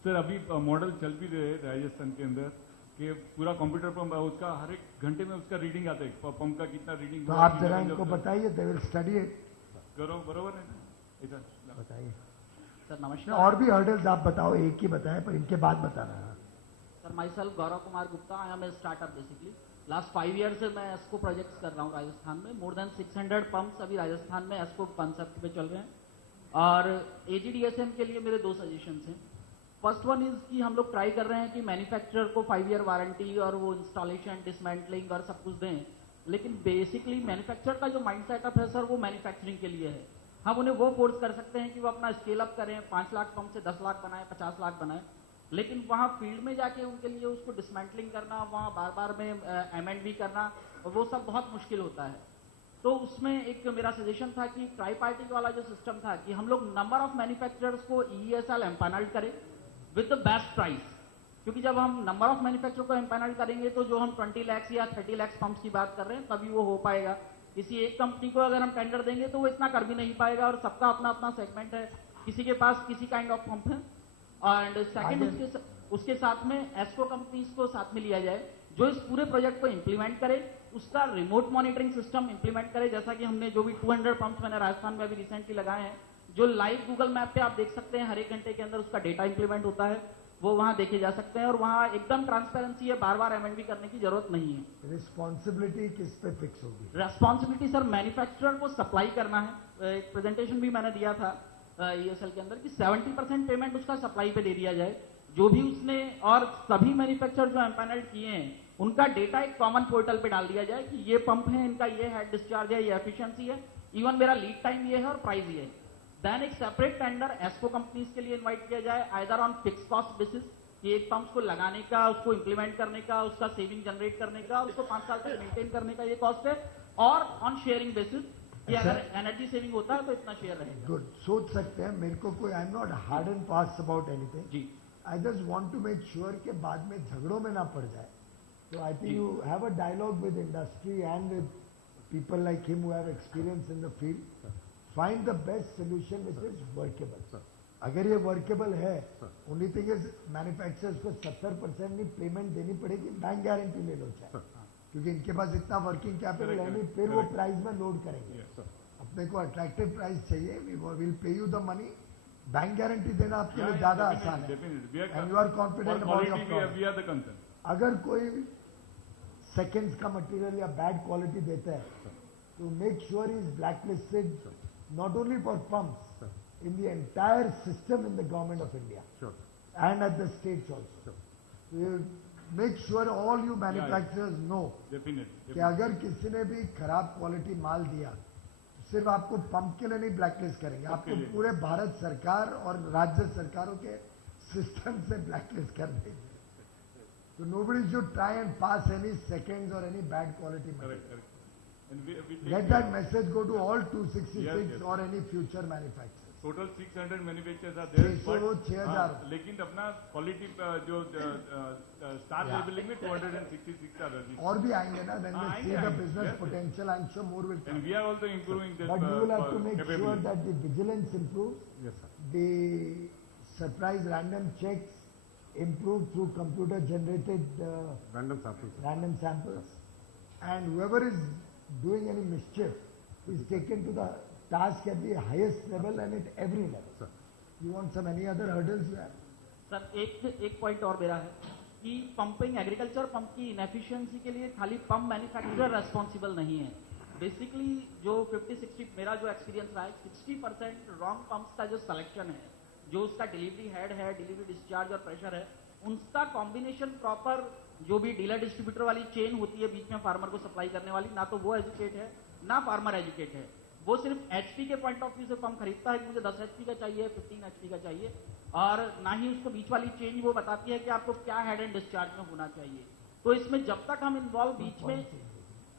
सर। अभी मॉडल चल भी रहे हैं राजस्थान के अंदर कि पूरा कंप्यूटर पंप उसका हर एक घंटे में उसका रीडिंग आता है, पंप का कितना रीडिंग। तो आप जरा इनको बताइए, दे विल स्टडी इट। करो, बरोबर है ना? ऐसा बताइए सर। नमस्कार। और भी हर्डल्स आप बताओ, एक ही बताएं पर इनके बाद बताना। Sir, my self Gaurav Kumar Gupta, I am a startup basically. Last 5 year से मैं एस्को प्रोजेक्ट्स कर रहा हूँ राजस्थान में। मोर देन 600 पंप्स अभी राजस्थान में एस्को कॉन्सेप्ट पे चल रहे हैं। और एजीडीएसएम के लिए मेरे 2 सजेशंस हैं। फर्स्ट वन इज कि हम लोग ट्राई कर रहे हैं कि मैन्युफैक्चरर को 5 ईयर वारंटी और वो इंस्टॉलेशन, डिसमेंटलिंग और सब कुछ दें, लेकिन बेसिकली मैन्युफैक्चरर का जो माइंड सेटअप है सर, वो मैन्युफैक्चरिंग के लिए है। हम उन्हें वो फोर्स कर सकते हैं कि वो अपना स्केल अप करें, 5 लाख पंप से 10 लाख बनाए, 50 लाख बनाए, लेकिन वहाँ फील्ड में जाके उनके लिए उसको डिसमेंटलिंग करना, वहाँ बार बार में एमएंडबी करना, और वो सब बहुत मुश्किल होता है। तो उसमें एक मेरा सजेशन था कि ट्राई पार्टी वाला जो सिस्टम था कि हम लोग नंबर ऑफ मैन्युफैक्चरर्स को EESL एम्पैनल्ड करें विद द बेस्ट प्राइस, क्योंकि जब हम नंबर ऑफ मैन्युफैक्चरर को एम्पैनल्ड करेंगे तो जो हम 20 लाख या 30 लाख पंप्स की बात कर रहे हैं तभी वो हो पाएगा। किसी एक कंपनी को अगर हम टेंडर देंगे तो वो इतना कर भी नहीं पाएगा, और सबका अपना अपना सेगमेंट है, किसी के पास किसी काइंड ऑफ पंप है। एंड सेकंड, उसके साथ में एस्को कंपनीज को साथ में लिया जाए जो इस पूरे प्रोजेक्ट को इंप्लीमेंट करे, उसका रिमोट मॉनिटरिंग सिस्टम इंप्लीमेंट करे, जैसा कि हमने जो भी 200 पंप्स मैंने राजस्थान में अभी रिसेंटली लगाए हैं, जो लाइव गूगल मैप पे आप देख सकते हैं, हर एक घंटे के अंदर उसका डेटा इंप्लीमेंट होता है, वो वहां देखे जा सकते हैं, और वहां एकदम ट्रांसपेरेंसी है, बार बार एमएंडबी करने की जरूरत नहीं है। रिस्पॉन्सिबिलिटी किस पे फिक्स होगी? रेस्पॉन्सिबिलिटी सर मैन्युफैक्चरर को सप्लाई करना है। एक प्रेजेंटेशन भी मैंने दिया था ESL के अंदर कि 70% पेमेंट उसका सप्लाई पे दे दिया जाए, जो भी उसने, और सभी मैन्युफैक्चरर जो एम्पैनल्ड किए हैं उनका डेटा एक कॉमन पोर्टल पे डाल दिया जाए कि ये पंप है, इनका ये हेड डिस्चार्ज है, ये एफिशिएंसी है, इवन मेरा लीड टाइम ये है और प्राइस ये है। देन एक सेपरेट टेंडर एस्को कंपनीज के लिए इन्वाइट किया जाए, either on fix cost basis कि एक पंप को लगाने का, उसको इंप्लीमेंट करने का, उसका सेविंग जनरेट करने का, उसको 5 साल तक मेंटेन करने का ये कॉस्ट है, और ऑन शेयरिंग बेसिस कि अगर एनर्जी सेविंग होता है तो इतना शेयर रहेगा। गुड, सोच सकते हैं। मेरे को कोई, I am not hard and fast about anything ji. I just want to make sure कि बाद में झगड़ों में ना पड़ जाए। So I think you have a dialogue with industry and with people like him who have experience in the field. Find the best solution which is workable. अगर ये workable है, only thing is manufacturers को 70% नहीं payment देनी पड़ेगी, bank guarantee ले लो चाहे, क्योंकि इनके पास इतना वर्किंग कैपिटल है नहीं, फिर वो प्राइस में लोड करेंगे। अपने को अट्रैक्टिव प्राइस चाहिए, we will pay you the money. Bank guarantee देना आपके लिए ज्यादा आसान है, and you are confident about your product. अगर कोई सेकेंड्स का मटेरियल या बैड क्वालिटी देता है तो make sure is black listed not only for pumps in the entire system in the government of India and at the states also. Make sure all you manufacturers know कि अगर किसी ने भी खराब quality माल दिया तो सिर्फ आपको पंप के लिए नहीं ब्लैकलिस्ट करेंगे, आपको पूरे भारत सरकार और राज्य सरकारों के सिस्टम से ब्लैकलिस्ट कर देंगे। So nobody should try and pass any seconds or any bad quality material. Correct. And we Let that message go to all 266 or any future manufacturers. Total 600 manufacturers are there. 6,000 लेकिन अपना quality जो star levelling में 266 are registered. और भी आएंगे ना, then they see the business potential. I'm sure more will come. And we are also improving this. But you will have to make sure that the vigilance improves. Yes, sir. The surprise random checks improve through computer generated random samples, and whoever is doing any mischief is taken to the task at the highest level and at every level. Sir. You want some any other hurdles there? Sir एक point और मेरा है कि pumping agriculture pump की inefficiency के लिए खाली pump manufacturer responsible नहीं है. बेसिकली जो 50-60 मेरा जो एक्सपीरियंस रहा है 60% रॉन्ग पंप्स का जो सिलेक्शन है, जो उसका डिलीवरी हेड है, डिलीवरी डिस्चार्ज और प्रेशर है, उनका कॉम्बिनेशन प्रॉपर जो भी डीलर डिस्ट्रीब्यूटर वाली चेन होती है बीच में फार्मर को सप्लाई करने वाली, ना तो वो एजुकेट है ना फार्मर एजुकेट है. वो सिर्फ एचपी के पॉइंट ऑफ व्यू से पंप खरीदता है कि मुझे 10 एचपी का चाहिए, 15 एचपी का चाहिए, और ना ही उसको बीच वाली चेंज वो बताती है कि आपको क्या हेड एंड डिस्चार्ज में होना चाहिए. तो इसमें जब तक हम इन्वॉल्व बीच में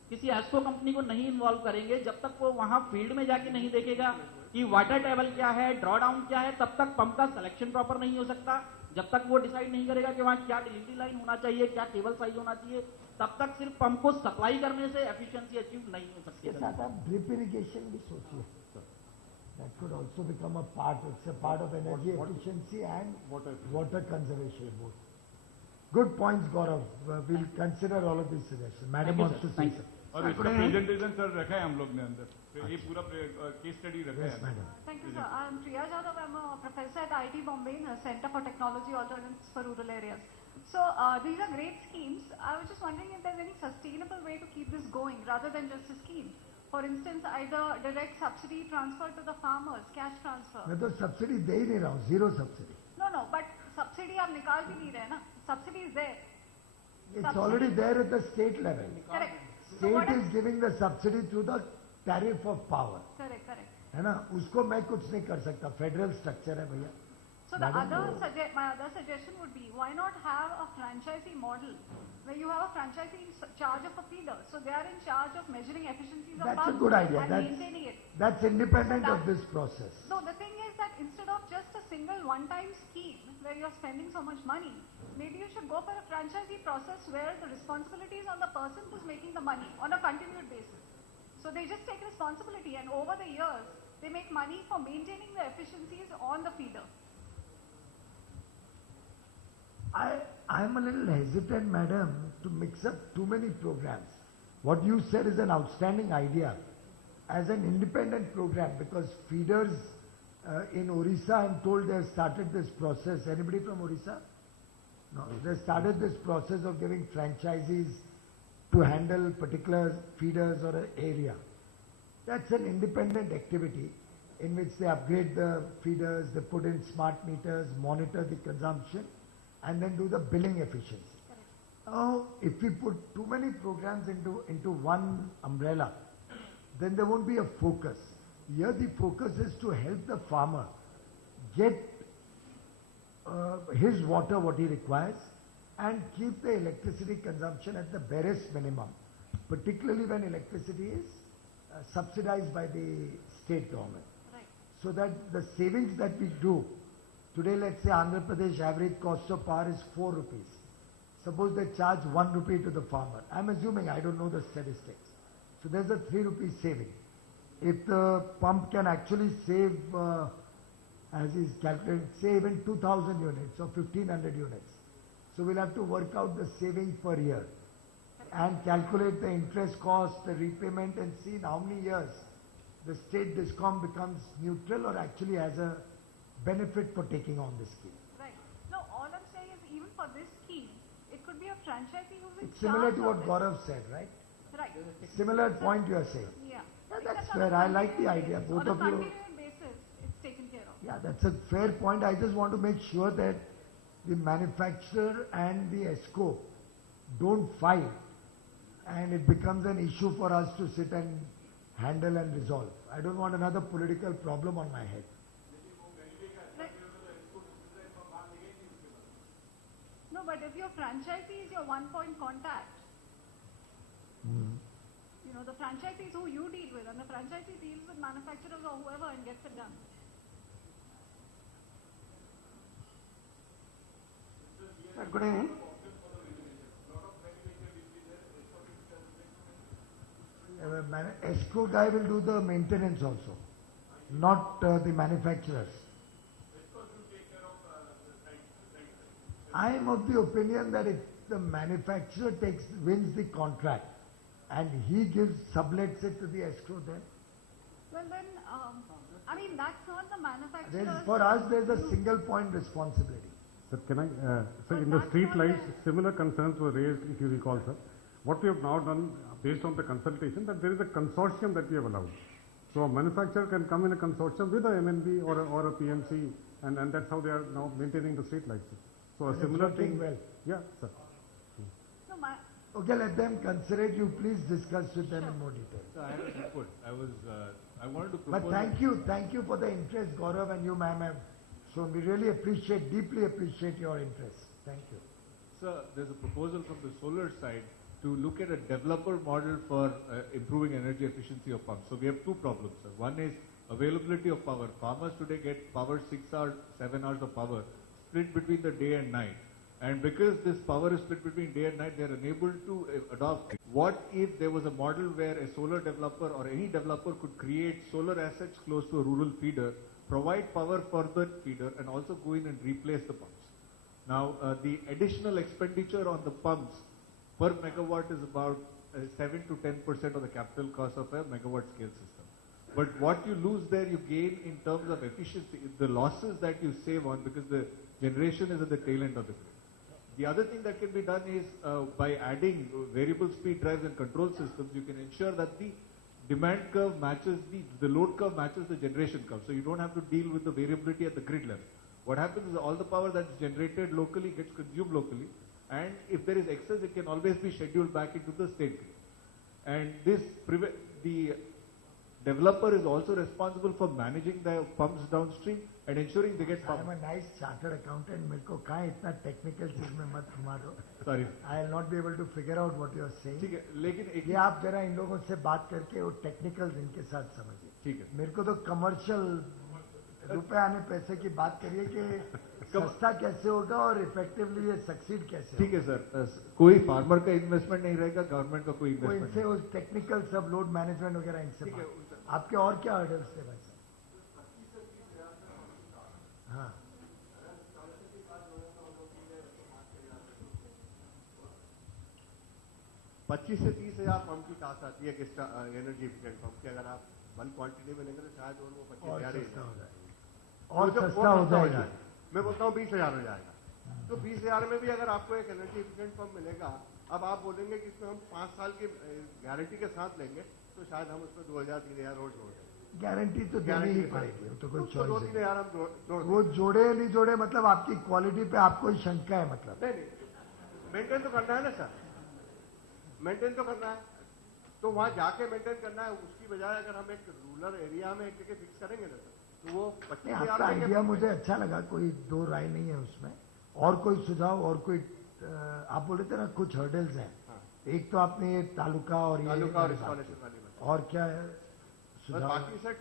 किसी एस्को कंपनी को नहीं इन्वॉल्व करेंगे, जब तक वो वहां फील्ड में जाके नहीं देखेगा कि वाटर टेबल क्या है, ड्रॉ डाउन क्या है, तब तक पंप का सिलेक्शन प्रॉपर नहीं हो सकता. जब तक वो डिसाइड नहीं करेगा कि वहां क्या डिलीवरी लाइन होना चाहिए, क्या केबल साइज होना चाहिए, तब तक सिर्फ पंप को सप्लाई करने से एफिशिएंसी अचीव नहीं हो सकती. इसके साथ आप ड्रिप इरिगेशन भी सोचिए. That could also become a part. It's a part of energy efficiency and water conservation both. Good points, Gaurav. We'll consider all of these suggestions. Madam wants to say something. और इसका presentation sir रखा है हम लोग ने अंदर, तो ये पूरा केस स्टडी रखा है. Madam. Thank you, sir. I'm Priya Jadhav. I'm a professor at IIT Bombay in the Center for Technology Alternatives for Rural Areas. So these are great schemes. I was just wondering if there's any sustainable way to keep this going rather than just a scheme. For instance, either direct subsidy transfer to the farmers, cash transfer. मैं तो subsidy दे ही नहीं रहा हूँ, zero subsidy. No, but subsidy आप निकाल भी नहीं रहे ना. Subsidy is there. It's already there at the state level. Correct. State is giving the subsidy through the tariff of power. Correct. है ना, उसको मैं कुछ नहीं कर सकता. फेडरल स्ट्रक्चर है भैया. So my other suggestion would be, why not have a franchisee model where you have a franchisee in charge of a feeder, so they are in charge of measuring efficiencies of That's a pumps good idea. and maintaining it. That's independent of this process. So the thing is that instead of just a single one-time scheme where you are spending so much money, maybe you should go for a franchisee process where the responsibility is on the person who's making the money on a continued basis. So they just take responsibility, and over the years they make money for maintaining the efficiencies on the feeder. I'm a little hesitant, madam, to mix up too many programs. What you said is an outstanding idea as an independent program, because feeders in Orissa, I'm told they have started this process. Anybody from Orissa? No, they started this process of giving franchisees to handle particular feeders or an area. That's an independent activity in which they upgrade the feeders, they put in smart meters, monitor the consumption, and then do the billing efficiency. Now, if we put too many programs into one umbrella, then there won't be a focus. Here the focus is to help the farmer get his water, what he requires, and keep the electricity consumption at the barest minimum, particularly when electricity is subsidized by the state government. Right. So that the savings that we do, today let's say Andhra Pradesh average cost of power is 4 rupees. Suppose they charge 1 rupee to the farmer. I'm assuming, I don't know the statistics. So there's a 3 rupee saving. If the pump can actually save, as is calculated, say even 2,000 units or 1,500 units. So we'll have to work out the saving per year and calculate the interest cost, the repayment, and see in how many years the state DISCOM becomes neutral or actually has a benefit for taking on this scheme. Right. No, all I'm saying is even for this scheme, it could be a franchisee who's in It's similar charge to of what this. Gaurav said, right? Right. Similar point you are saying. Yeah. Yeah, that's Except on fair. a I like the continuing idea. basis. Both On of a you. continuing basis, it's taken care of. Yeah, that's a fair point. I just want to make sure that the manufacturer and the ESCO don't fight and it becomes an issue for us to sit and handle and resolve. I don't want another political problem on my head. Right. No, but if your franchisee is your one point contact, you know, the franchisee is who you deal with, and the franchisee deals with manufacturers or whoever and gets it done. Good evening. ESCO guy will do the maintenance also, not the manufacturers. I am of the opinion that if the manufacturer wins the contract and he sublets it to the ESCO, then Well then, I mean, that's not the manufacturer's... for us there's a single point responsibility. Sir, can I, sir, in the street lights, similar concerns were raised, if you recall, sir. What we have now done, based on the consultation, that there is a consortium that we have allowed. So a manufacturer can come in a consortium with a MNB or a PMC, and that's how they are now maintaining the street lights. So a And similar it's working thing. well. Yeah, sir. No, Okay, let them consider it. You please discuss with them in more detail. So I had a input. I wanted to propose. But thank you for the interest, Gaurav, and you, ma'am, have shown. We really appreciate, deeply appreciate your interest. Thank you. Sir, there's a proposal from the solar side to look at a developer model for improving energy efficiency of pumps. So we have two problems, sir. One is availability of power. Farmers today get power 6 hours, 7 hours of power split between the day and night. And because this power is split between day and night, they are unable to adopt it. What if there was a model where a solar developer or any developer could create solar assets close to a rural feeder, provide power for the feeder, and also go in and replace the pumps? Now, the additional expenditure on the pumps per megawatt is about 7 to 10% of the capital cost of a megawatt scale system. But what you lose there, you gain in terms of efficiency, the losses that you save on, because the generation is at the tail end of the grid. The other thing that can be done is by adding variable speed drives and control systems, you can ensure that the demand curve matches the load curve matches the generation curve. So you don't have to deal with the variability at the grid level. What happens is all the power that's generated locally gets consumed locally, and if there is excess, it can always be scheduled back into the state grid. And this the developer is also responsible for managing the pumps downstream and ensuring they get pumped. I am a nice chartered accountant. मेरे को कहाँ इतना technical चीज में मत घुमा दो. Sorry. I will not be able to figure out what you are saying. ठीक है, लेकिन एक ये आप जरा इन लोगों से बात करके वो टेक्निकल इनके साथ समझिए. ठीक है. मेरे को तो कमर्शियल रुपए आने पैसे की बात करिए कि सस्ता कैसे होगा और इफेक्टिवली ये सक्सीड कैसे. ठीक है सर, कोई फार्मर का इन्वेस्टमेंट नहीं रहेगा, गवर्नमेंट का कोई इन्वेस्टमेंट. इनसे वो टेक्निकल सब लोड मैनेजमेंट वगैरह इनसे. आपके और क्या हर्डल्स थे भाई साहब? हाँ. $25,000 से $30,000 पंप की कास्ट आती है एनर्जी एफिशिएंट पंप की. अगर आप बल्क क्वांटिटी में लेंगे तो शायद वो 25,000 और सस्ता हो जाएगा. मैं बोलता हूँ 20,000 हो जाएगा. तो 20,000 में भी अगर आपको एक एनर्जी एफिशिएंट पंप मिलेगा, अब आप बोलेंगे कि इसमें हम 5 साल की गारंटी के साथ लेंगे, तो शायद हम उसमें 2,000-3,000 रोज जोड़ देंगे. गारंटी तो देनी ही पड़ेगी, तो कोई चॉइस नहीं. 2-3,000 हम जोड़ वो जोड़े नहीं जोड़े मतलब आपकी क्वालिटी पे आपको ही शंका है मतलब. नहीं, मेंटेन तो करना है ना सर, मेंटेन तो करना है. तो वहां जाके मेंटेन करना है. उसकी बजाय अगर हम एक रूरल एरिया में एक जगह फिक्स करेंगे ना सर, तो वो 25,000 आपका आइडिया मुझे अच्छा लगा. कोई दो राय नहीं है उसमें. और कोई सुझाव और कोई आप बोले थे ना कुछ हर्डल्स हैं. एक तो आपने ये तालुका और इंस्टॉलेशन वाली बात. और क्या है सुझाव? बाकी सर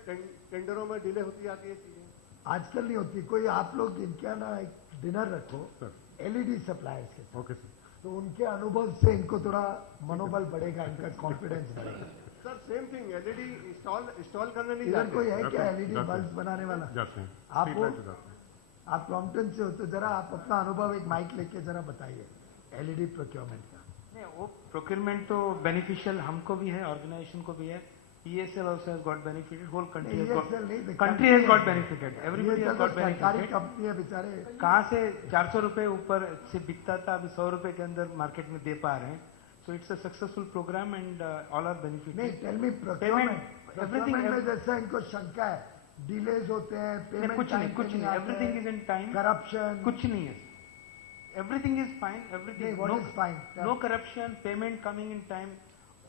टेंडरों में डिले होती जाती है चीजें. आजकल नहीं होती. कोई आप लोग इनका ना एक डिनर रखो एलईडी सप्लायर्स के. Okay sir. तो उनके अनुभव से इनको थोड़ा मनोबल बढ़ेगा, इनका कॉन्फिडेंस बढ़ेगा. Sir same thing, LED install करने नहीं इधर जाते. कोई है क्या एलईडी बल्ब बनाने वाला? आप क्रॉम्पटन से हो तो जरा आप अपना अनुभव एक माइक लेके जरा बताइए एलईडी प्रोक्योरमेंट का. नहीं, वो प्रोक्योरमेंट तो बेनिफिशियल हमको भी है, ऑर्गेनाइजेशन को भी है. ESL also has got benefited. Whole country has got benefited. Everybody has got benefited. Company है बेचारे. कहाँ से 400 रुपए ऊपर से बिकता था, अभी 100 रुपए के अंदर मार्केट में दे पा रहे हैं. So it's a successful program and all are benefited. नहीं, tell me procurement. Everything में जैसा इनको शंका है, delays होते हैं, payment कुछ नहीं. Everything is in time. Corruption. कुछ नहीं है. Everything is fine. Everything. What is fine? No corruption. Payment coming in time.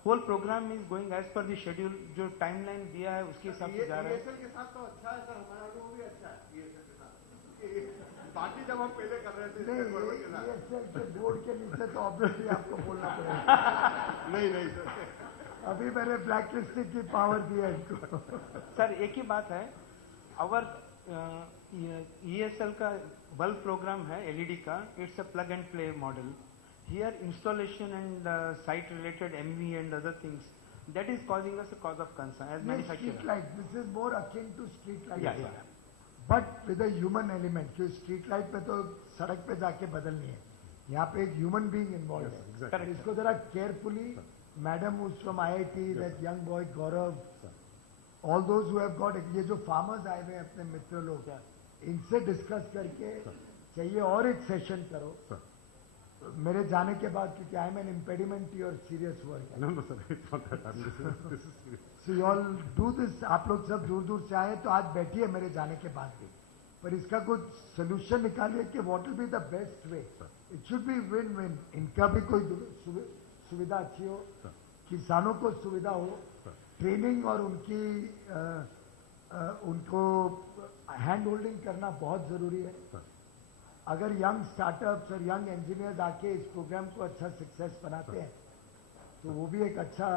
Whole program is going as per the schedule. जो timeline दिया है उसके हिसाब से जा रहा है. ESL के साथ तो अच्छा है सर, हमारा अनुभव भी अच्छा है ESL के साथ. बाकी जब हम पहले कर रहे थे ESL के बोर्ड के नीचे तो ऑब्वियसली आपको बोलना पड़ेगा. नहीं सर, अभी मैंने ब्लैक लिस्टिंग की पावर दी है इनको. सर एक ही बात है, अवर ESL का बल्ब प्रोग्राम है LED का. It's a plug and play model. Here installation and site related MV and other things, that is causing us a cause of concern as manufacturer. Street light, this is more akin to street light. Yeah. But with a human element. क्यों street light पे तो सड़क पे जाके बदलनी है. यहाँ पे एक human being involved है. Exactly. इसको जरा carefully, madam who's from IIT, that young boy Gaurav, all those who have got ये जो farmers आए हुए हैं अपने मित्र लोग, इनसे डिस्कस करके चाहिए और एक सेशन करो मेरे जाने के बाद, क्योंकि I am an impediment to your serious work. No, no, sir. It's not that. This is serious. So you all do this. आप लोग सब दूर दूर से आए तो आज बैठिए मेरे जाने के बाद भी, पर इसका कुछ सोल्यूशन निकालिए कि what will be the best way. It should be win win. इनका भी कोई सुविधा अच्छी हो, किसानों को सुविधा हो, ट्रेनिंग और उनको हैंड होल्डिंग करना बहुत जरूरी है। अगर यंग स्टार्टअप्स और यंग इंजीनियर्स आके इस प्रोग्राम को अच्छा सक्सेस बनाते हैं तो वो भी एक अच्छा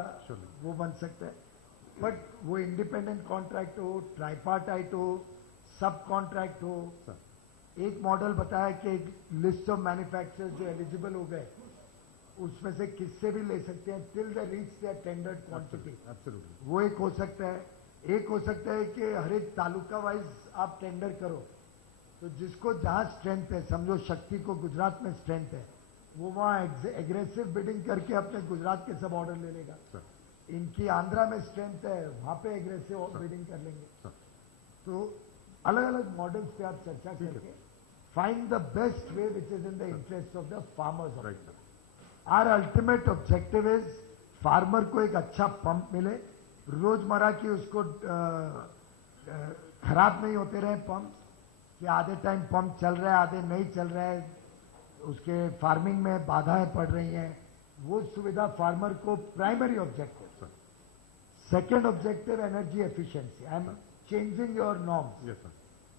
वो बन सकता है। बट वो इंडिपेंडेंट कॉन्ट्रैक्ट हो, ट्राइपार्टाइट हो, सब कॉन्ट्रैक्ट हो। एक मॉडल बताया कि एक लिस्ट ऑफ मैन्युफैक्चरर्स जो एलिजिबल हो गए उसमें से किससे भी ले सकते हैं till the reach their tendered quantity. वो एक हो सकता है। एक हो सकता है कि हर एक तालुका वाइज आप टेंडर करो, तो जिसको जहां स्ट्रेंथ है, समझो शक्ति को गुजरात में स्ट्रेंथ है, वो वहां एग्रेसिव बिडिंग करके अपने गुजरात के सब ऑर्डर ले लेगा। इनकी आंध्रा में स्ट्रेंथ है, वहां पे एग्रेसिव बिडिंग कर लेंगे। तो अलग अलग मॉडल्स पे आप चर्चा करके find the best way which is in the interest of the farmers. Our ultimate objective is farmer को एक अच्छा पंप मिले, रोजमर्रा की उसको खराब नहीं होते रहे पंप, कि आधे टाइम पंप चल रहा है आधे नहीं चल रहा है, उसके फार्मिंग में बाधाएं पड़ रही हैं। वो सुविधा फार्मर को primary objective. Second objective energy efficiency. I am changing your norms. Yes, sir.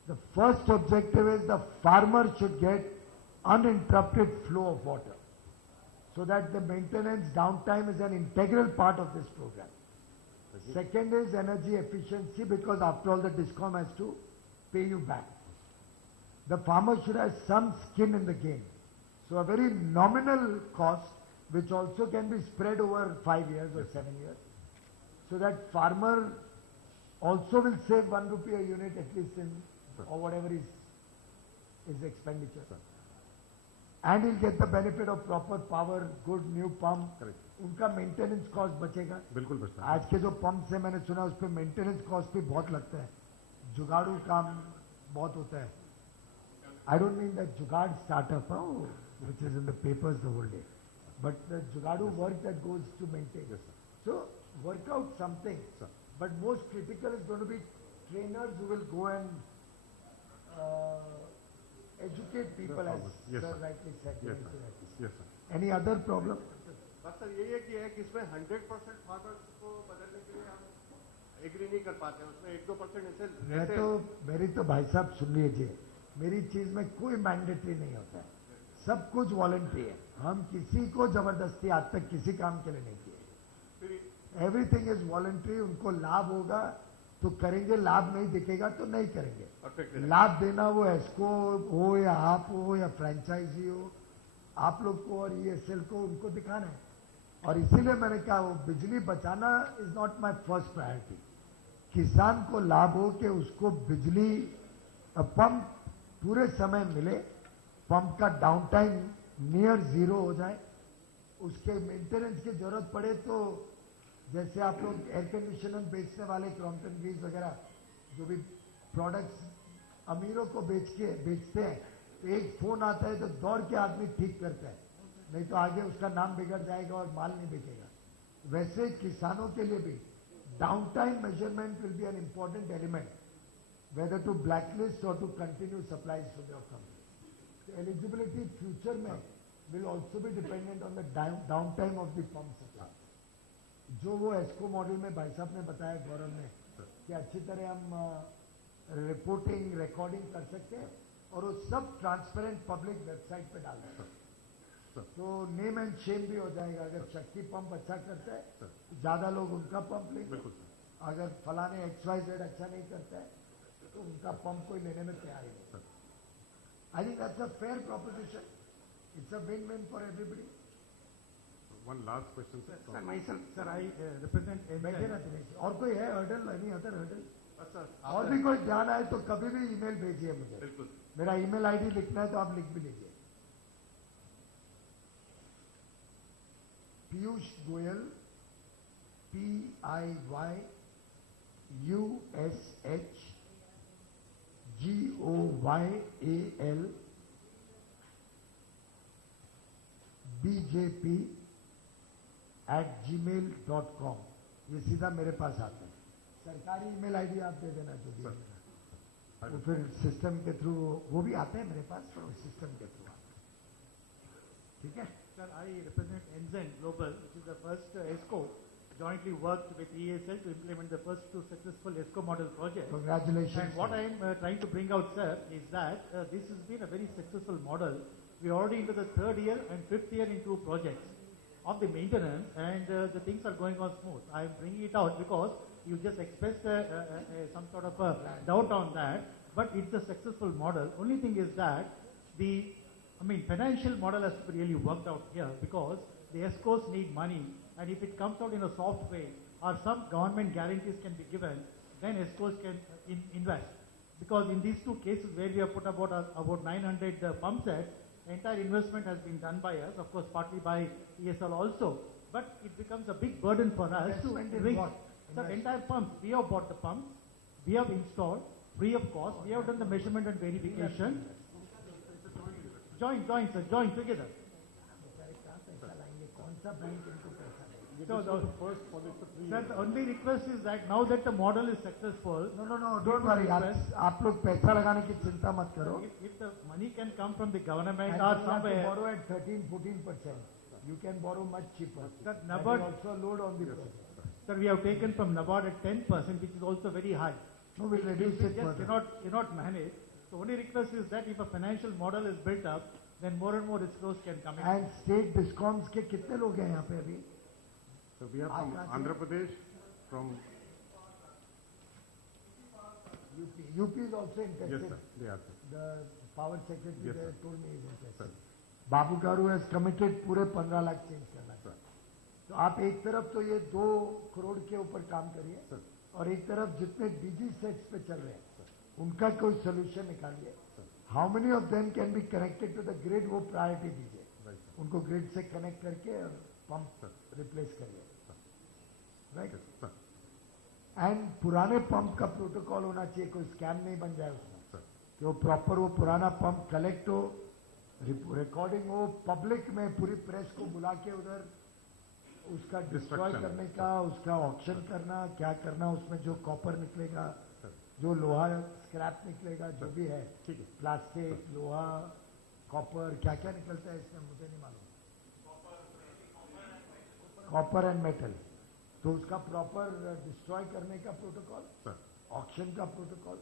The first objective is the farmer should get uninterrupted flow of water, so that the maintenance downtime is an integral part of this program. Second is energy efficiency, because after all the DISCOM has to pay you back. The farmer should have some skin in the game. So a very nominal cost, which also can be spread over 5 years or 7 years, so that farmer also will save 1 rupee a unit at least in, or whatever is expenditure. And he'll get the benefit of proper power, good new pump. Correct. उनका maintenance cost बचेगा। बिल्कुल बचता है। आज के जो pumps है मैंने सुना उस पर मेंटेनेंस कॉस्ट भी बहुत लगता है, जुगाड़ू काम बहुत होता है। आई डोंट मीन दैट जुगाड़ startup which is in the papers the whole day, but the jugadu work that goes to maintain. Yes, sir. So work out something. Sir. But most critical is going to be trainers who will go and educate people, as Yes, sir sir. rightly said. Yes, sir. Yes, sir. Any other problem? बस sir यही है कि इसमें 100% farmers को बदलने के लिए हम एग्री नहीं कर पाते हैं, उसमें 1-2% मैं तो मेरी तो भाई साहब सुन लीजिए, मेरी चीज में कोई मैंडेटरी नहीं होता है, सब कुछ वॉलंटरी है। हम किसी को जबरदस्ती आज तक किसी काम के लिए नहीं किए। Everything is voluntary. उनको लाभ होगा तो करेंगे, लाभ नहीं दिखेगा तो नहीं करेंगे। लाभ देना वो एस्को हो या आप हो या फ्रेंचाइजी हो, आप लोग को और ESL को उनको दिखाना है। और इसीलिए मैंने कहा वो बिजली बचाना is not my first priority. किसान को लाभ हो कि उसको बिजली पंप पूरे समय मिले, पंप का डाउन टाइम नियर जीरो हो जाए, उसके मेंटेनेंस की जरूरत पड़े तो जैसे आप लोग एयर कंडीशनर बेचने वाले क्रॉम्पटन ग्रीज वगैरह जो भी प्रोडक्ट्स अमीरों को बेचते हैं, तो एक फोन आता है तो दौड़ के आदमी ठीक करता है, नहीं तो आगे उसका नाम बिगड़ जाएगा और माल नहीं बिकेगा। वैसे किसानों के लिए भी down time measurement will be an important element, whether to blacklist और to continue supplies from your company. Eligibility future में will also be dependent on the down time of the pump supply. जो वो एस्को model में भाई साहब ने बताया, गौरव ने, कि अच्छी तरह हम रिपोर्टिंग रिकॉर्डिंग कर सकते हैं और वो सब ट्रांसपेरेंट पब्लिक वेबसाइट पे डाल सकते हैं, तो नेम एंड शेम भी हो जाएगा। अगर शक्ति पंप अच्छा करता है तो ज्यादा लोग उनका पंप लेंगे, अगर फलाने XYZ अच्छा नहीं करता है तो उनका पंप कोई लेने में तैयार नहीं। I think that's a fair proposition, it's a win-win for everybody. One last question, sir. Sir, myself, sir, I represent बैठे ना दिनेश। और कोई है हर्डल? नहीं अदर हर्डल? सर और भी कोई ध्यान आए तो कभी भी ईमेल भेजिए मुझे। बिल्कुल। मेरा ईमेल आईडी लिखना है तो आप लिख भी लीजिए। Piyush Goyal, PIYUSH GOYAL bjp@gmail.com, ये सीधा मेरे पास आता है। सरकारी ईमेल आईडी आप दे देना जो भी है मेरा, वो फिर सिस्टम के थ्रू वो भी आता है मेरे पास, पर सिस्टम के थ्रू आता है। ठीक है Sir, I represent Enzen Global, which is the first ESCO jointly worked with ESL to implement the first two successful ESCO model projects. Congratulations. And what I am trying to bring out, sir, is that this has been a very successful model. We are already into the third year and fifth year in two projects of the maintenance, and the things are going on smooth. I am bringing it out because you just expressed some sort of a doubt on that, but it's a successful model. Only thing is that financial model has to be really worked out here, because the ESCOs need money, and if it comes out in a soft way or some government guarantees can be given, then ESCOs can invest. Because in these two cases where we have put about 900 pump sets, entire investment has been done by us, of course partly by ESL also, but it becomes a big burden for us to bring the entire pumps. We have bought the pumps, we have installed free of cost, we have done the measurement and verification. Join together. So the only request is that now that the model is successful. No, don't worry. आप लोग पैसा लगाने की चिंता मत करो. If the money can come from the government and or you somewhere. have to borrow at 13-14%. You can borrow much cheaper. That NABARD NABARD also load on the project. Sir, we have taken from NABARD at 10%, which is also very high. No, we'll reduce it further. Cannot manage. The only request is that if a financial model is built up, then more and more ISROs can come in. And state discoms के कितने लोग हैं यहाँ पे अभी? So we have from Andhra Pradesh, from UP is also interested. Yes, sir. They are. The power secretary Yes, there sir. told me is interested. Sir. Babu garu has committed पूरे 15 lakh change करना है। तो आप एक तरफ तो ये 2 करोड़ के ऊपर काम करिए और एक तरफ जितने डीजी सेट्स पे चल रहे हैं उनका कोई सोल्यूशन निकालिए। How many of them can be connected to the grid, वो प्रायोरिटी दीजिए। उनको ग्रिड से कनेक्ट करके पंप रिप्लेस करिए, राइट। एंड पुराने पंप का प्रोटोकॉल होना चाहिए, कोई स्कैम नहीं बन जाए उसमें, कि वो प्रॉपर वो पुराना पंप कलेक्ट हो, रिकॉर्डिंग हो, पब्लिक में पूरी प्रेस को बुला के उधर उसका डिस्ट्रॉय करने का, उसका ऑक्शन करना, क्या करना, उसमें जो कॉपर निकलेगा, जो लोहा स्क्रैप निकलेगा, जो भी है, प्लास्टिक, लोहा, कॉपर, क्या क्या निकलता है इसमें मुझे नहीं मालूम, कॉपर एंड मेटल, तो उसका प्रॉपर डिस्ट्रॉय करने का प्रोटोकॉल, ऑक्शन का प्रोटोकॉल,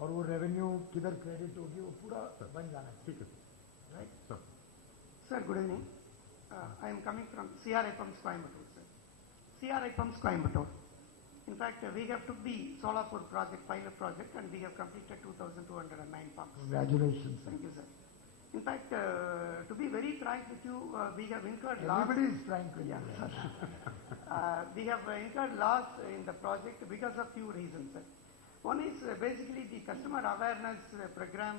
और वो रेवेन्यू किधर क्रेडिट होगी वो पूरा बन जाना चाहिए, right. Sir, good evening. I am coming from CRI Pumps Coimbatore, sir. CRI Pumps Coimbatore. In fact, we have took the Solapur project, pilot project, and we have completed 2,209 pumps. Congratulations. Thank you, sir. In fact, to be very frank with you, we have incurred loss. Everybody is frank with you. We have incurred loss in the project because of few reasons, sir. One is basically the customer awareness program,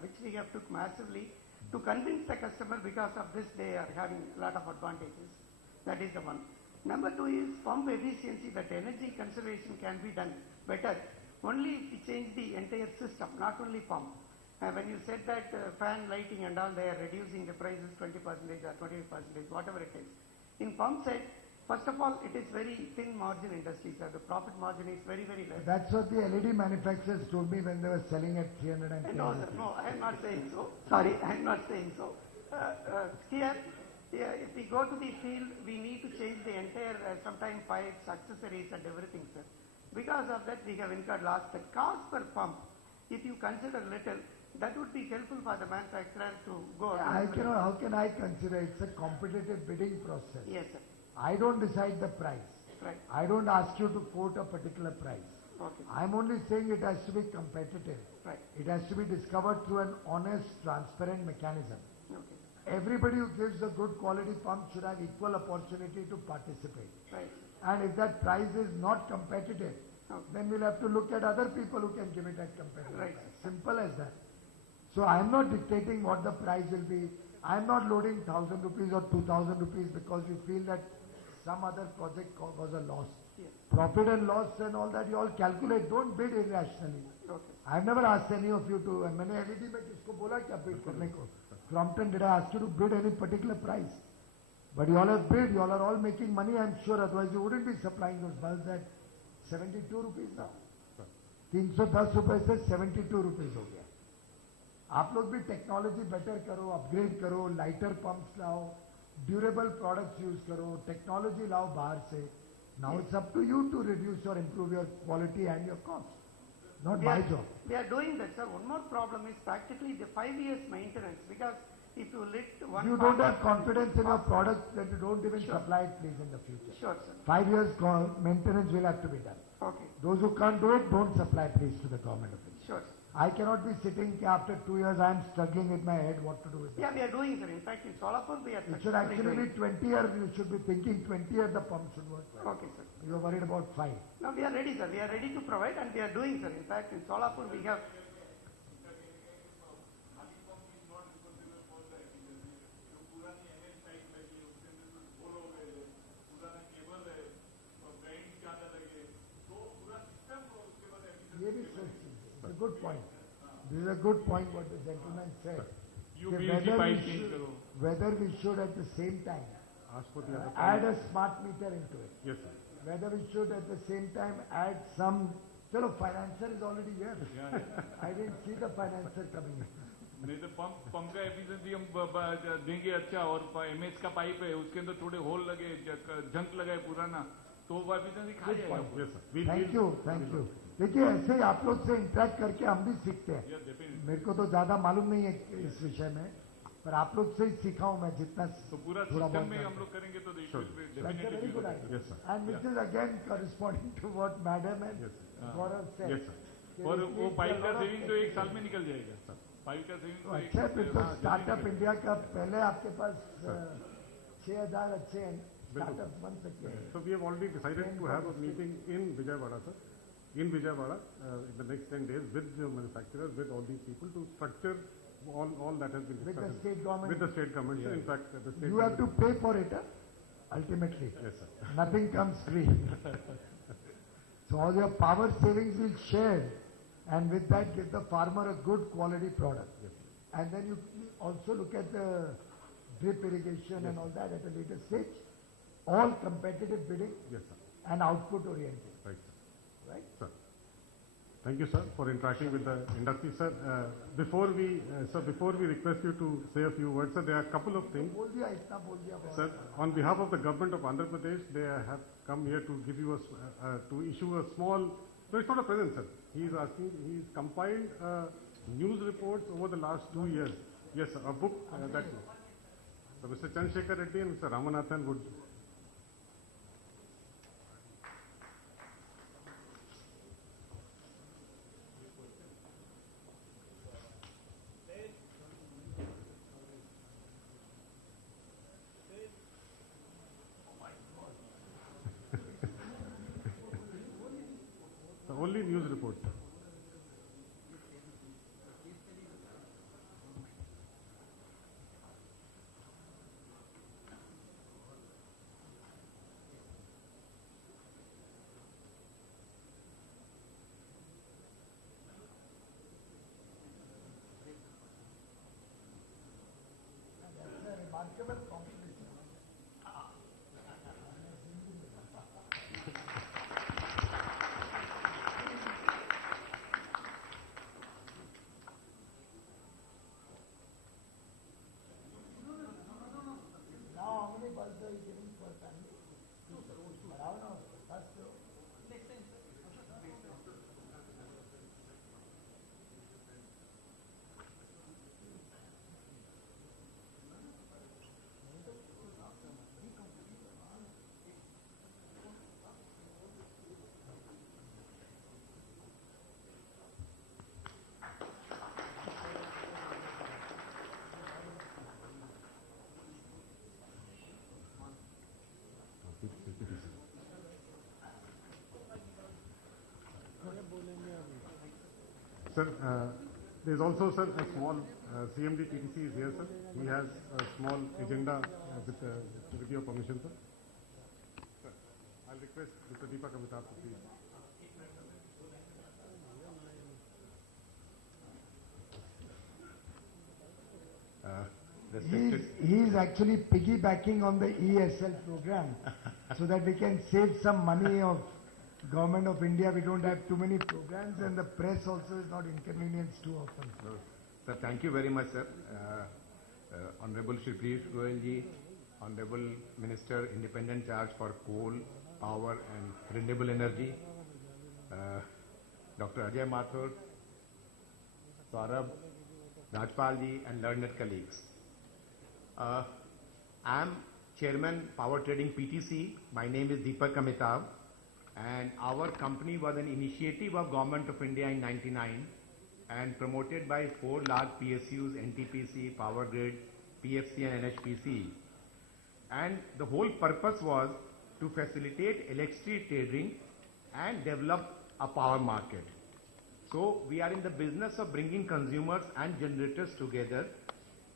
which we have took massively to convince the customer. Because of this, they are having a lot of advantages. That is the one. Number two is pump efficiency, that energy conservation can be done better only if we change the entire system, not only pump. When you said that fan lighting and all, they are reducing the prices 20% or 25%, whatever it is. In pump side, first of all, it is very thin margin industry, sir. The profit margin is very, very less. That's what the LED manufacturers told me when they were selling at 300 No, sir, no, I am not saying so. Sorry, I am not saying so. Here, if we go to the field, we need to change the entire, sometimes pipes, accessories and everything, sir. Because of that, we have incurred loss. The cost per pump, if you consider little, that would be helpful for the manufacturer to go. How can I consider? It's a competitive bidding process. Yes, sir. I don't decide the price. Right. I don't ask you to quote a particular price. Okay. I'm only saying it has to be competitive. Right. It has to be discovered through an honest, transparent mechanism. Okay. Everybody who gives a good quality pump should have equal opportunity to participate. Right. And if that price is not competitive, then we'll have to look at other people who can give it at competitive Right. price. Simple as that. So I'm not dictating what the price will be. I'm not loading 1,000 rupees or 2,000 rupees because we feel that some other project was a loss. Yes. Profit and loss and all that you all calculate. Don't bid irrationally. Okay. I've never asked any of you to. मैंने LED में किसको बोला क्या bid करने को? Crompton, did I ask you to bid any particular price? But you all have bid, you all are all making money, I'm sure, otherwise you wouldn't be supplying those bulbs at 72 rupees now. 310 रुपए से 72 rupees हो गया. आप लोग भी technology better करो, upgrade करो, lighter pumps लाओ, ड्यूरेबल प्रोडक्ट्स यूज करो, टेक्नोलॉजी लाओ बाहर से. Now it's up to you to reduce or improve your quality and your cost. Not my job. We are doing that, sir. One more problem is practically the 5 years maintenance, because if you lit one... You don't have confidence in your product, then you don't even supply it, please, in the future. Sure, sir. 5 years maintenance will have to be done. Okay. Those who can't do it, don't supply, please, to the government office. Sure, sir. I cannot be sitting after 2 years, I am struggling with my head what to do with it. Yeah, we are doing, sir. In fact, in Solapur, we are It should actually be 20 years, you should be thinking 20 years the pump should work well. Okay, sir. You are worried about 5. No, we are ready, sir. We are ready to provide, and we are doing, sir. In fact, in Solapur, we have... It's a good point. This is a good point what the gentleman said. Whether we should at the same time add a smart meter into it. Yes, sir. Whether we should at the same time add some... Chalo, financer is already here. I didn't see the financer coming in. नहीं तो pump का efficiency हम देंगे अच्छा, और MS का pipe है उसके अंदर थोड़े होल लगे, जंक लगा है पुराना, तो वो एफिशिएंसी खा जाएगा. Thank you. देखिए ऐसे ही आप लोग से इंटरेक्ट करके हम भी सीखते हैं. मेरे को तो ज्यादा मालूम नहीं है इस विषय में, पर आप लोग से ही सीखा हूं मैं जितना. तो पूरा सिस्टम में हम लोग करेंगे तो very good idea. And which is again corresponding to what Madam and Gaurav said. और वो पाइप का सेविंग तो 1 साल में निकल जाएगा. पाइप का सेविंग तो अच्छा, फिर तो स्टार्टअप इंडिया का पहले आपके पास 6,000 अच्छे स्टार्टअप बन सकते हैं. So we have already decided to have a meeting in Vijayawada, sir. In Vijayawada, in the next 10 days with the manufacturers, with all these people to structure all that has been discussed. With the state government. With the state government, sir. In fact, the state you have to pay for it, ultimately. Yes, sir. Nothing comes free. So all your power savings will share, and with that give the farmer a good quality product. Yes. And then you also look at the drip irrigation and all that at a later stage. All competitive bidding. Yes, sir. And output oriented. Right, sir. Right? Sir. Thank you, sir, for interacting with the industry, sir. Before we request you to say a few words, sir, there are a couple of things. Sir, on behalf of the government of Andhra Pradesh, they have come here to give you to issue a small. No, it's not a present, sir. He's compiled news reports over the last 2 years. Yes, sir, a book that. So Mr. Chandrasekhar Reddy and Mr. Ramanathan would. Only news report. Sir, there's also, sir, a small CMD TTC is here, sir. He has a small agenda with your permission, sir. Sir, I'll request Mr. Deepak Amitabh to please. respected. He is actually piggybacking on the ESL program so that we can save some money of Government of India. We don't have too many programs and the press also is not inconvenienced too often. No, sir, thank you very much, sir. Honorable Shri Piyush Goyal ji, Honorable Minister, Independent Charge for Coal, Power and Renewable Energy, Dr. Ajay Mathur, Saurabh, Rajpal ji and learned colleagues. I am Chairman Power Trading PTC. My name is Deepak Amitabh and our company was an initiative of Government of India in 99 and promoted by 4 large PSUs, NTPC, Power Grid, PFC and NHPC. And the whole purpose was to facilitate electricity trading and develop a power market. So we are in the business of bringing consumers and generators together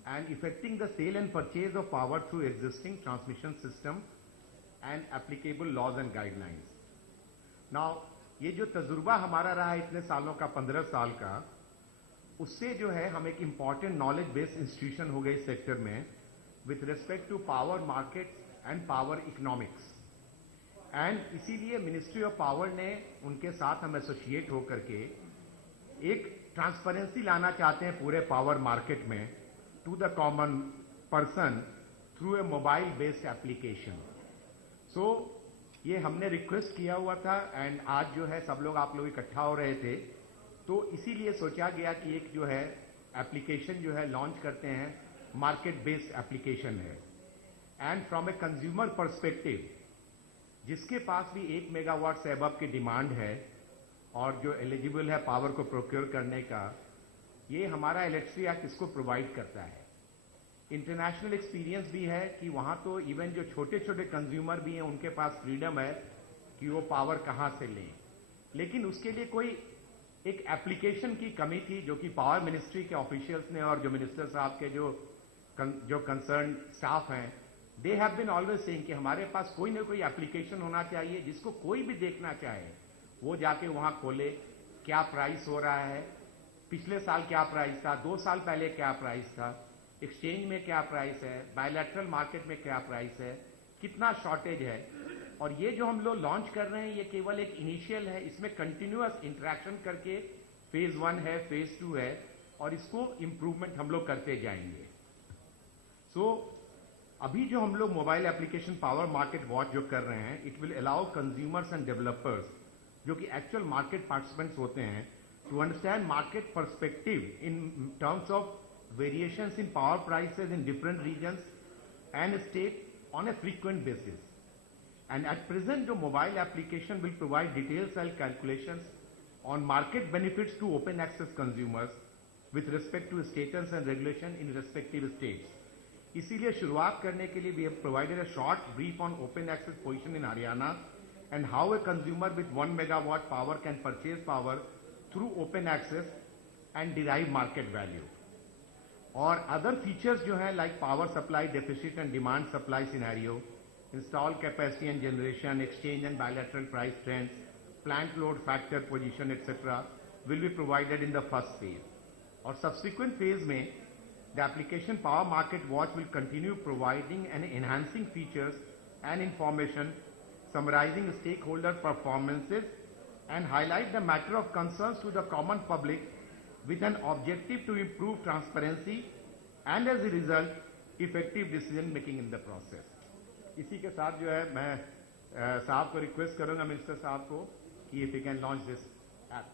and effecting the sale and purchase of power through existing transmission system and applicable laws and guidelines. Now, ये जो तजुर्बा हमारा रहा है इतने सालों का 15 साल का, उससे जो है हम एक इम्पॉर्टेंट नॉलेज बेस्ड इंस्टीट्यूशन हो गए इस सेक्टर में with respect to power market and power economics. And इसीलिए मिनिस्ट्री ऑफ पावर ने उनके साथ हम एसोसिएट होकर के एक ट्रांसपेरेंसी लाना चाहते हैं पूरे पावर मार्केट में to the common person through a mobile based application. So ये हमने रिक्वेस्ट किया हुआ था एंड आज जो है सब लोग आप लोग इकट्ठा हो रहे थे तो इसीलिए सोचा गया कि एक जो है एप्लीकेशन जो है लॉन्च करते हैं. मार्केट बेस्ड एप्लीकेशन है and from a consumer perspective जिसके पास भी 1 मेगावाट से अबव की डिमांड है और जो एलिजिबल है पावर को प्रोक्योर करने का, ये हमारा इलेक्ट्रिसिटी एक्ट इसको प्रोवाइड करता है. इंटरनेशनल एक्सपीरियंस भी है कि वहां तो इवन जो छोटे छोटे कंज्यूमर भी हैं उनके पास फ्रीडम है कि वो पावर कहां से लें, लेकिन उसके लिए कोई एक एप्लीकेशन की कमी थी जो कि पावर मिनिस्ट्री के ऑफिशियल्स ने और जो मिनिस्टर साहब के जो कंसर्न स्टाफ हैं they have been always saying कि हमारे पास कोई ना कोई एप्लीकेशन होना चाहिए जिसको कोई भी देखना चाहे वो जाके वहां खोले क्या प्राइस हो रहा है, पिछले साल क्या प्राइस था, 2 साल पहले क्या प्राइस था, एक्सचेंज में क्या प्राइस है, बायलैटरल मार्केट में क्या प्राइस है, कितना शॉर्टेज है. और ये जो हम लोग लॉन्च कर रहे हैं ये केवल एक इनिशियल है, इसमें कंटिन्यूअस इंटरेक्शन करके फेज 1 है, फेज 2 है और इसको इंप्रूवमेंट हम लोग करते जाएंगे. सो अभी जो हम लोग mobile application power market watch जो कर रहे हैं it will allow consumers and developers जो कि एक्चुअल मार्केट पार्टिसिपेंट्स होते हैं to understand market perspective in terms of variations in power prices in different regions and state on a frequent basis. And at present, the mobile application will provide details and calculations on market benefits to open access consumers with respect to status and regulation in respective states. इसीलिए शुरुआत करने के लिए we have provided a short brief on open access position in Haryana and how a consumer with 1 megawatt power can purchase power through open access and derive market value. और other features जो हैं like power supply deficit and demand supply scenario, install capacity and generation, exchange and bilateral price trends, plant load factor position etcetera will be provided in the first phase. और subsequent phase में the application power market watch will continue providing and enhancing features and information summarising stakeholder performances and highlight the matter of concerns to the common public with an objective to improve transparency and as a result, effective decision making in the process. इसी के साथ जो है मैं साहब को request करूंगा minister साहब को कि if you can launch this app.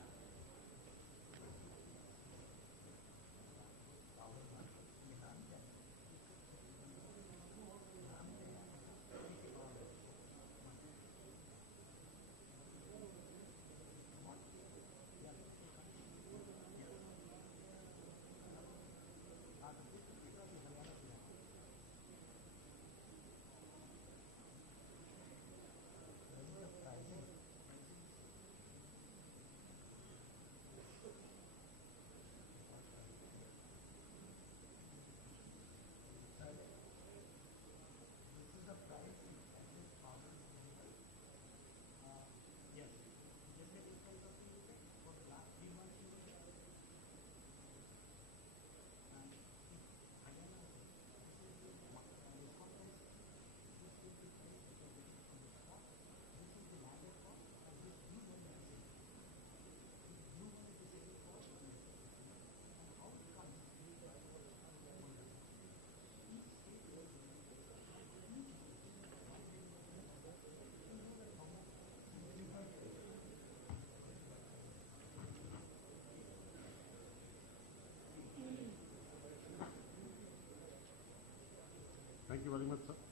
much, sir.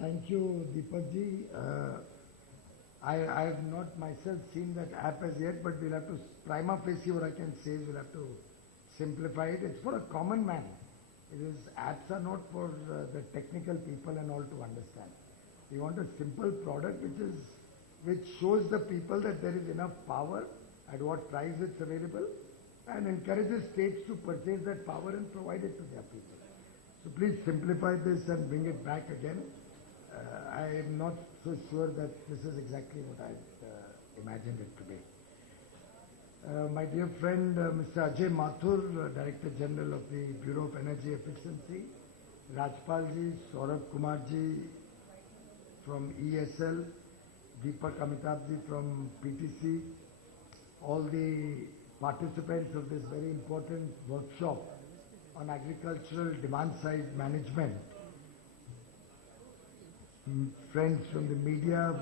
Thank you, Deepak ji. I have not myself seen that app as yet, but we'll have to, prima facie what I can say is we'll have to simplify it. It's for a common man. Apps are not for the technical people and all to understand. We want a simple product which shows the people that there is enough power, at what price it's available, and encourages states to purchase that power and provide it to their people. So please simplify this and bring it back again. I am not so sure that this is exactly what I imagined it to be. My dear friend, Mr. Ajay Mathur, Director General of the Bureau of Energy Efficiency, Rajpal ji, Saurabh Kumar ji from ESL, Deepak Amitabh ji from PTC, all the participants of this very important workshop on agricultural demand side management, friends from the media,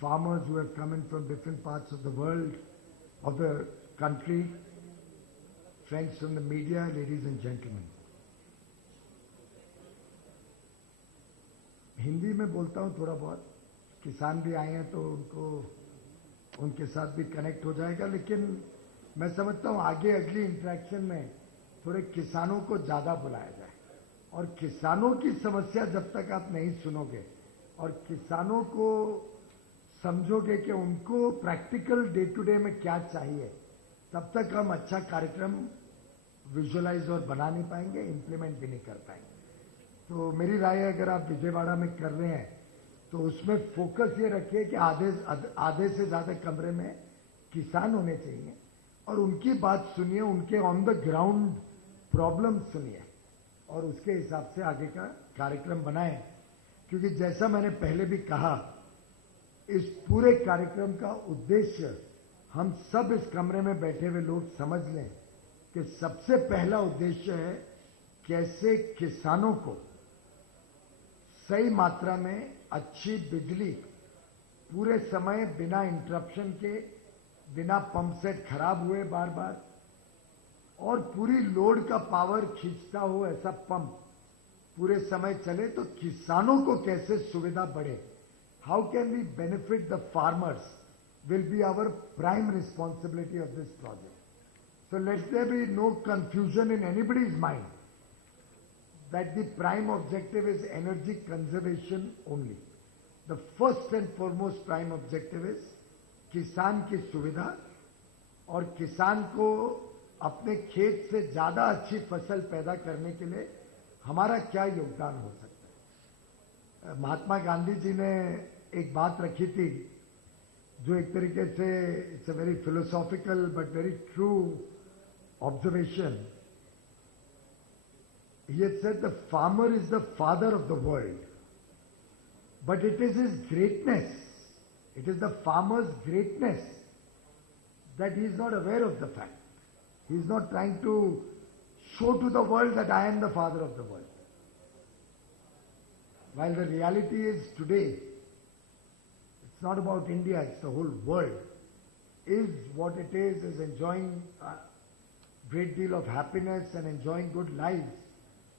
farmers who have come in from different parts of the world, of the country, friends from the media, ladies and gentlemen. Hindi में बोलता हूँ थोड़ा बहुत, किसान भी आए हैं तो उनके साथ भी कनेक्ट हो जाएगा, लेकिन मैं समझता हूँ आगे अगली इंटरेक्शन में थोड़े किसानों को ज्यादा बुलाया जाए, और किसानों की समस्या जब तक आप नहीं सुनोगे और किसानों को समझोगे कि उनको प्रैक्टिकल डे टू डे में क्या चाहिए, तब तक हम अच्छा कार्यक्रम विजुअलाइज और बना नहीं पाएंगे, इंप्लीमेंट भी नहीं कर पाएंगे. तो मेरी राय है, अगर आप विजयवाड़ा में कर रहे हैं तो उसमें फोकस ये रखिए कि आधे से ज्यादा कमरे में किसान होने चाहिए और उनकी बात सुनिए, उनके ऑन द ग्राउंड प्रॉब्लम सुनिए और उसके हिसाब से आगे का कार्यक्रम बनाएं. क्योंकि जैसा मैंने पहले भी कहा, इस पूरे कार्यक्रम का उद्देश्य हम सब इस कमरे में बैठे हुए लोग समझ लें कि सबसे पहला उद्देश्य है कैसे किसानों को सही मात्रा में अच्छी बिजली पूरे समय बिना इंटरप्शन के, बिना पंप सेट खराब हुए बार बार, और पूरी लोड का पावर खींचता हो ऐसा पंप पूरे समय चले, तो किसानों को कैसे सुविधा बढ़े, how can we benefit the farmers will be our prime responsibility of this project. So let there be no confusion in anybody's mind that the prime objective is energy conservation only. The first and foremost prime objective is किसान की सुविधा और किसान को अपने खेत से ज्यादा अच्छी फसल पैदा करने के लिए हमारा क्या योगदान हो सकता है. महात्मा गांधी जी ने एक बात रखी थी जो एक तरीके से it's a very philosophical but very true observation. He had said the farmer is the father of the world, but it is his greatness, it is the farmer's greatness that he is not aware of the fact. He is not trying to show to the world that I am the father of the world. While the reality is today, it's not about India, it's the whole world, is what it is enjoying a great deal of happiness and enjoying good lives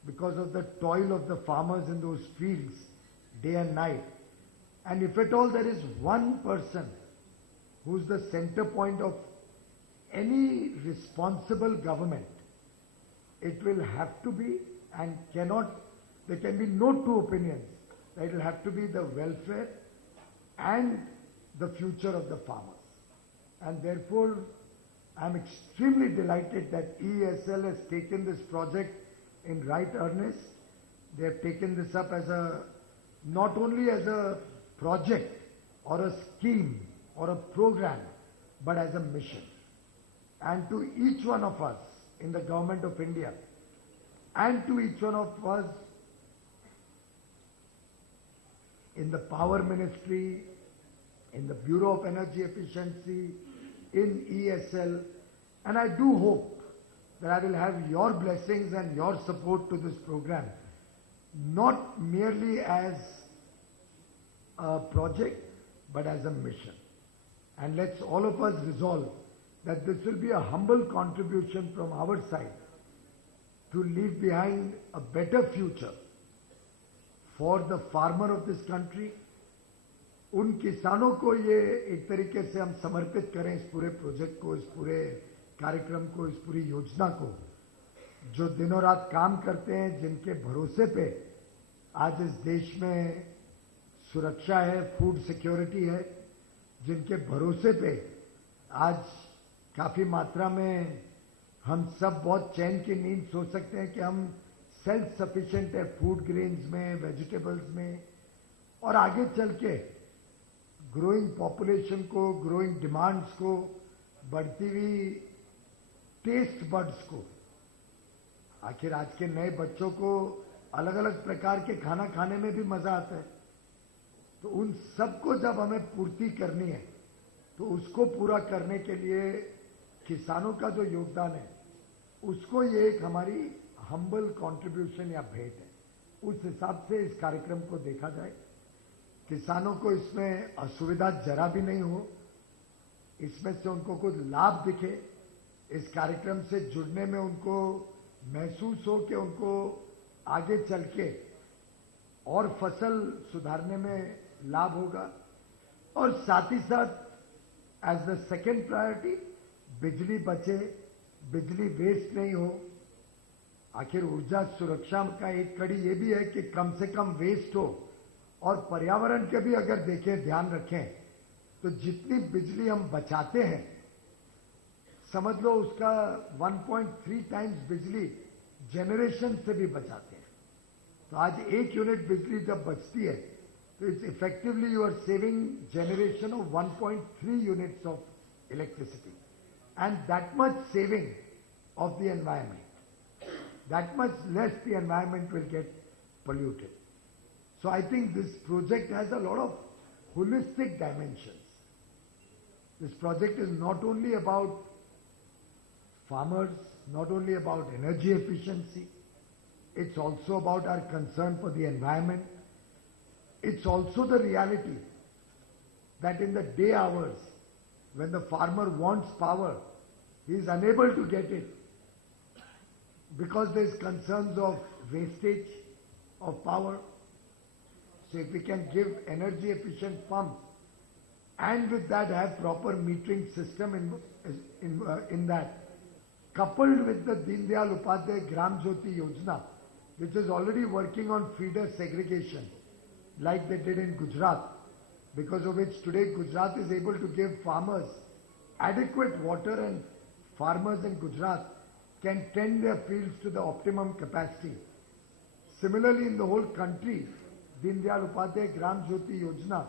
because of the toil of the farmers in those fields day and night. And if at all there is one person who's the center point of any responsible government, it will have to be and cannot, there can be no two opinions, that it will have to be the welfare and the future of the farmers. And therefore, I am extremely delighted that ESL has taken this project in right earnest. They have taken this up as not only as a project or a scheme or a program, but as a mission. And to each one of us in the Government of India and to each one of us in the Power Ministry, in the Bureau of Energy Efficiency, in ESL, and I do hope that I will have your blessings and your support to this program, not merely as a project, but as a mission. And let's all of us resolve that this will be a humble contribution from our side to leave behind a better future for the farmer of this country. उन किसानों को ये एक तरीके से हम समर्पित करें इस पूरे प्रोजेक्ट को, इस पूरे कार्यक्रम को, इस पूरी योजना को, जो दिनों रात काम करते हैं, जिनके भरोसे पे आज इस देश में सुरक्षा है, फूड सिक्योरिटी है, जिनके भरोसे पे आज काफी मात्रा में हम सब बहुत चैन की नींद सो सकते हैं कि हम सेल्फ सफिशिएंट है फूड ग्रेन्स में, वेजिटेबल्स में, और आगे चल के ग्रोइंग पॉपुलेशन को, ग्रोइंग डिमांड्स को, बढ़ती हुई टेस्ट बड्स को, आखिर आज के नए बच्चों को अलग अलग प्रकार के खाना खाने में भी मजा आता है, तो उन सबको जब हमें पूर्ति करनी है तो उसको पूरा करने के लिए किसानों का जो योगदान है उसको ये एक हमारी हम्बल कंट्रीब्यूशन या भेंट है, उस हिसाब से इस कार्यक्रम को देखा जाए। किसानों को इसमें असुविधा जरा भी नहीं हो, इसमें से उनको कुछ लाभ दिखे, इस कार्यक्रम से जुड़ने में उनको महसूस हो कि उनको आगे चल के और फसल सुधारने में लाभ होगा, और साथ ही साथ एज द सेकेंड प्रायोरिटी बिजली बचे, बिजली वेस्ट नहीं हो। आखिर ऊर्जा सुरक्षा का एक कड़ी ये भी है कि कम से कम वेस्ट हो, और पर्यावरण के भी अगर देखें, ध्यान रखें, तो जितनी बिजली हम बचाते हैं, समझ लो उसका 1.3 टाइम्स बिजली जनरेशन से भी बचाते हैं। तो आज 1 यूनिट बिजली जब बचती है तो it's effectively you are saving generation of 1.3 units of electricity, and that much saving of the environment, that much less the environment will get polluted. So I think this project has a lot of holistic dimensions. This project is not only about farmers, not only about energy efficiency, it's also about our concern for the environment. It's also the reality that in the day hours, when the farmer wants power, he is unable to get it because there is concerns of wastage of power. So if we can give energy efficient pumps and with that have proper metering system in that, coupled with the Deen Dayal Upadhyay Gram Jyoti Yojana, which is already working on feeder segregation, like they did in Gujarat, because of which today Gujarat is able to give farmers adequate water, and farmers in Gujarat can tend their fields to the optimum capacity. Similarly, in the whole country, Deen Dayal Upadhyay Gram Jyoti Yojana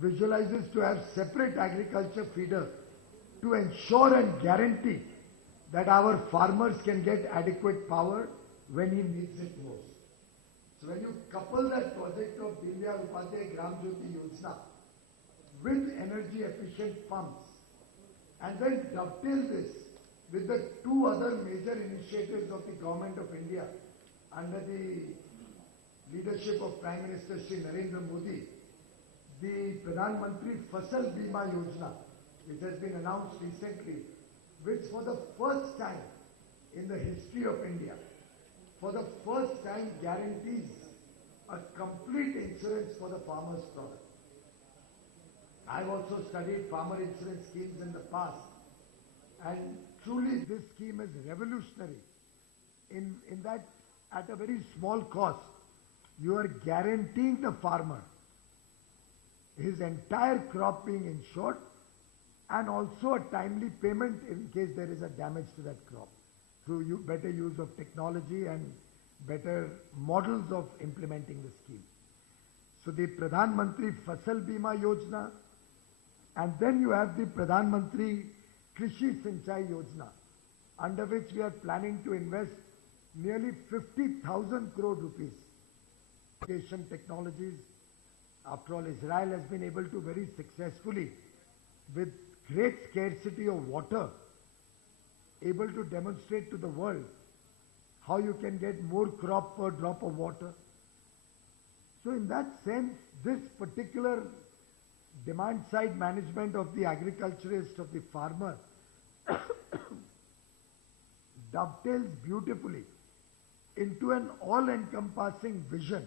visualizes to have separate agriculture feeder to ensure and guarantee that our farmers can get adequate power when he needs it most. So when you couple that project of Deen Dayal Upadhyay Gram Jyoti Yojana with energy efficient pumps, and then dovetail this with the two other major initiatives of the Government of India under the leadership of Prime Minister Shri Narendra Modi, the Pradhan Mantri Fasal Bima Yojana, which has been announced recently, which for the first time in the history of India, for the first time guarantees a complete insurance for the farmer's product. I've also studied farmer insurance schemes in the past, and truly this scheme is revolutionary in that at a very small cost, you are guaranteeing the farmer his entire crop being insured, and also a timely payment in case there is a damage to that crop through better use of technology and better models of implementing the scheme. So the Pradhan Mantri Fasal Bima Yojana, and then you have the Pradhan Mantri Krishi Sinchai Yojana, under which we are planning to invest nearly 50,000 crore rupees. Irrigation technologies. After all, Israel has been able to very successfully, with great scarcity of water, able to demonstrate to the world how you can get more crop per drop of water. So in that sense, this particular demand side management of the agriculturist, of the farmer, dovetails beautifully into an all-encompassing vision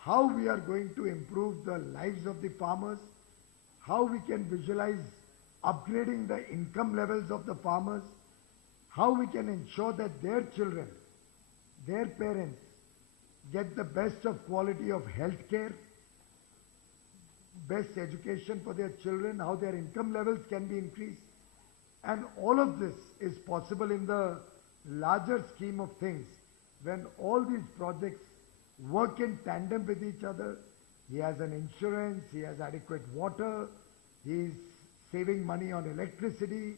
how we are going to improve the lives of the farmers, how we can visualize upgrading the income levels of the farmers, how we can ensure that their children, their parents, get the best of quality of health care, best education for their children, how their income levels can be increased. And all of this is possible in the larger scheme of things when all these projects work in tandem with each other. He has an insurance, he has adequate water, he is saving money on electricity,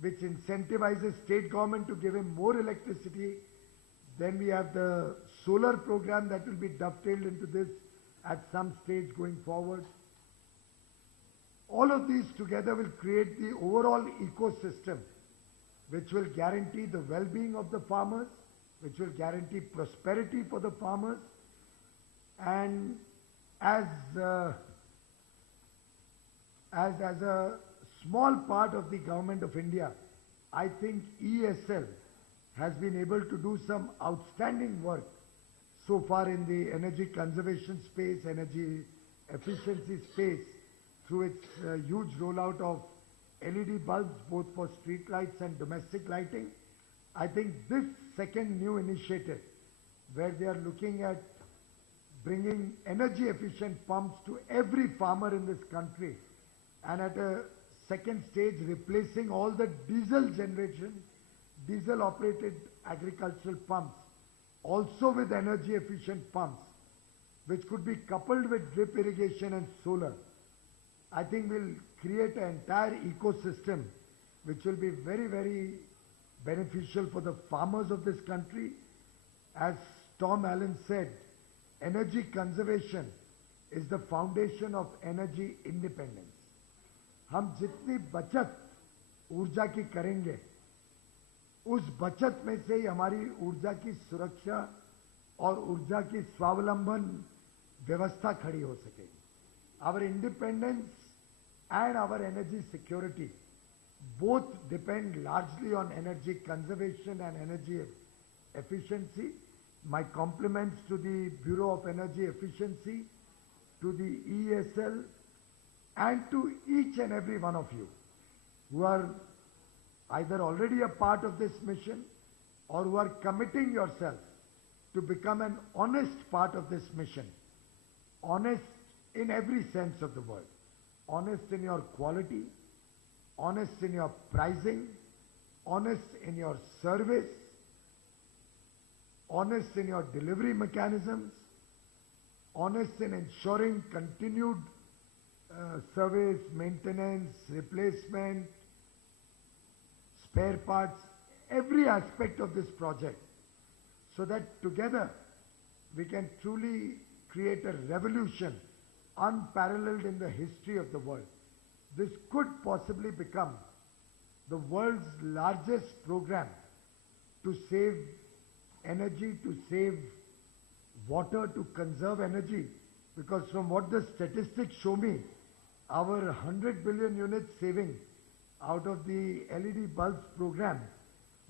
which incentivizes state government to give him more electricity. Then we have the solar program that will be dovetailed into this at some stage going forward. All of these together will create the overall ecosystem which will guarantee the well-being of the farmers, which will guarantee prosperity for the farmers. And as a small part of the Government of India, I think ESL has been able to do some outstanding work so far in the energy conservation space, energy efficiency space, through its huge rollout of LED bulbs, both for street lights and domestic lighting. I think this second new initiative, where they are looking at bringing energy efficient pumps to every farmer in this country, and at a second stage replacing all the diesel generation, diesel operated agricultural pumps, also with energy efficient pumps, which could be coupled with drip irrigation and solar, I think will create an entire ecosystem which will be very, very beneficial for the farmers of this country. As Tom Allen said, energy conservation is the foundation of energy independence. हम जितनी बचत ऊर्जा की करेंगे, उस बचत में से ही हमारी ऊर्जा की सुरक्षा और ऊर्जा की स्वावलंबन व्यवस्था खड़ी हो सकेगी. Our independence and our energy security both depend largely on energy conservation and energy efficiency. My compliments to the Bureau of Energy Efficiency, to the ESL, and to each and every one of you who are either already a part of this mission or who are committing yourself to become an honest part of this mission. Honest in every sense of the word. Honest in your quality, honest in your pricing, honest in your service, honest in your delivery mechanisms, honest in ensuring continued service, maintenance, replacement, spare parts, every aspect of this project, so that together we can truly create a revolution unparalleled in the history of the world. This could possibly become the world's largest program to save energy, to save water, to conserve energy, because from what the statistics show me, our 100 billion units saving out of the LED bulbs program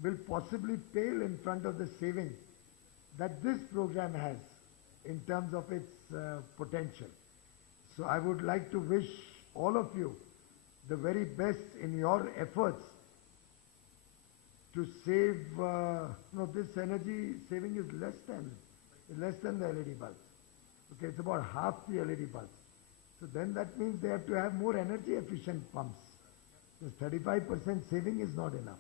will possibly pale in front of the savings that this program has in terms of its potential. So I would like to wish all of you the very best in your efforts to save, this energy saving is less than the LED bulbs. Okay, it's about half the LED bulbs. So then that means they have to have more energy efficient pumps. Because 35% saving is not enough.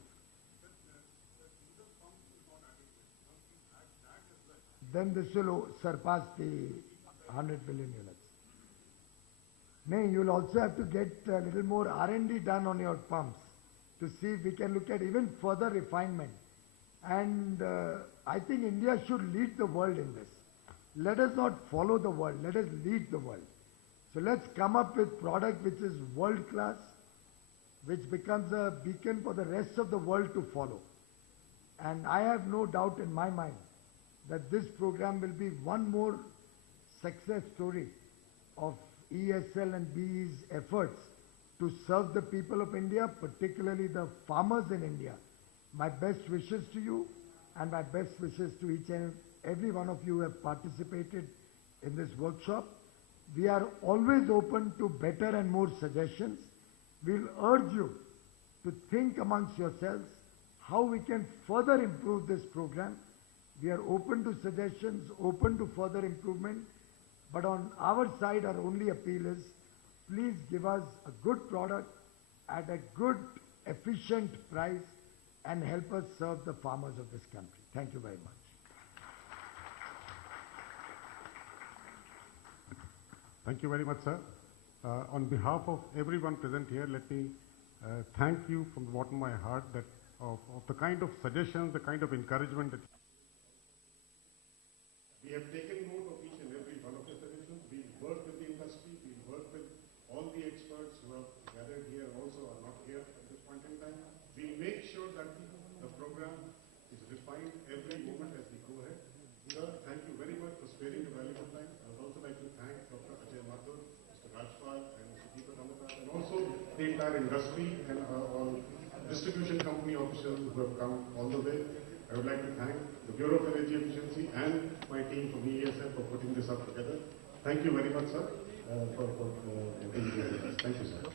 Then this will surpass the 100 billion units. Nay, you'll also have to get a little more R&D done on your pumps to see if we can look at even further refinement. And I think India should lead the world in this. Let us not follow the world, let us lead the world. So let's come up with product which is world class, which becomes a beacon for the rest of the world to follow. And I have no doubt in my mind that this program will be one more success story of ESL and BE's efforts to serve the people of India, particularly the farmers in India. My best wishes to you, and my best wishes to each and every one of you who have participated in this workshop. We are always open to better and more suggestions. We'll urge you to think amongst yourselves how we can further improve this program. We are open to suggestions, open to further improvement, but on our side our only appeal is, please give us a good product at a good, efficient price and help us serve the farmers of this country. Thank you very much. Thank you very much, sir. On behalf of everyone present here, let me thank you from the bottom of my heart that of the kind of suggestions, the kind of encouragement that we have taken note of each and every one of the suggestions. We work with the industry, we work with all the experts who have gathered here also are not here at this point in time. We make sure that the program is refined every moment as we go ahead. Sir, thank you very much for sparing your valuable time. I would also like to thank Dr. Ajay Mathur, Mr. Rajpal, and Mr. Deepak Amatar, and also the entire industry and all distribution company officials who have come all the way. I would like to thank the Bureau of Energy Efficiency and my team from ESF for putting this up together. Thank you very much, sir, for being here with us. Thank you, sir.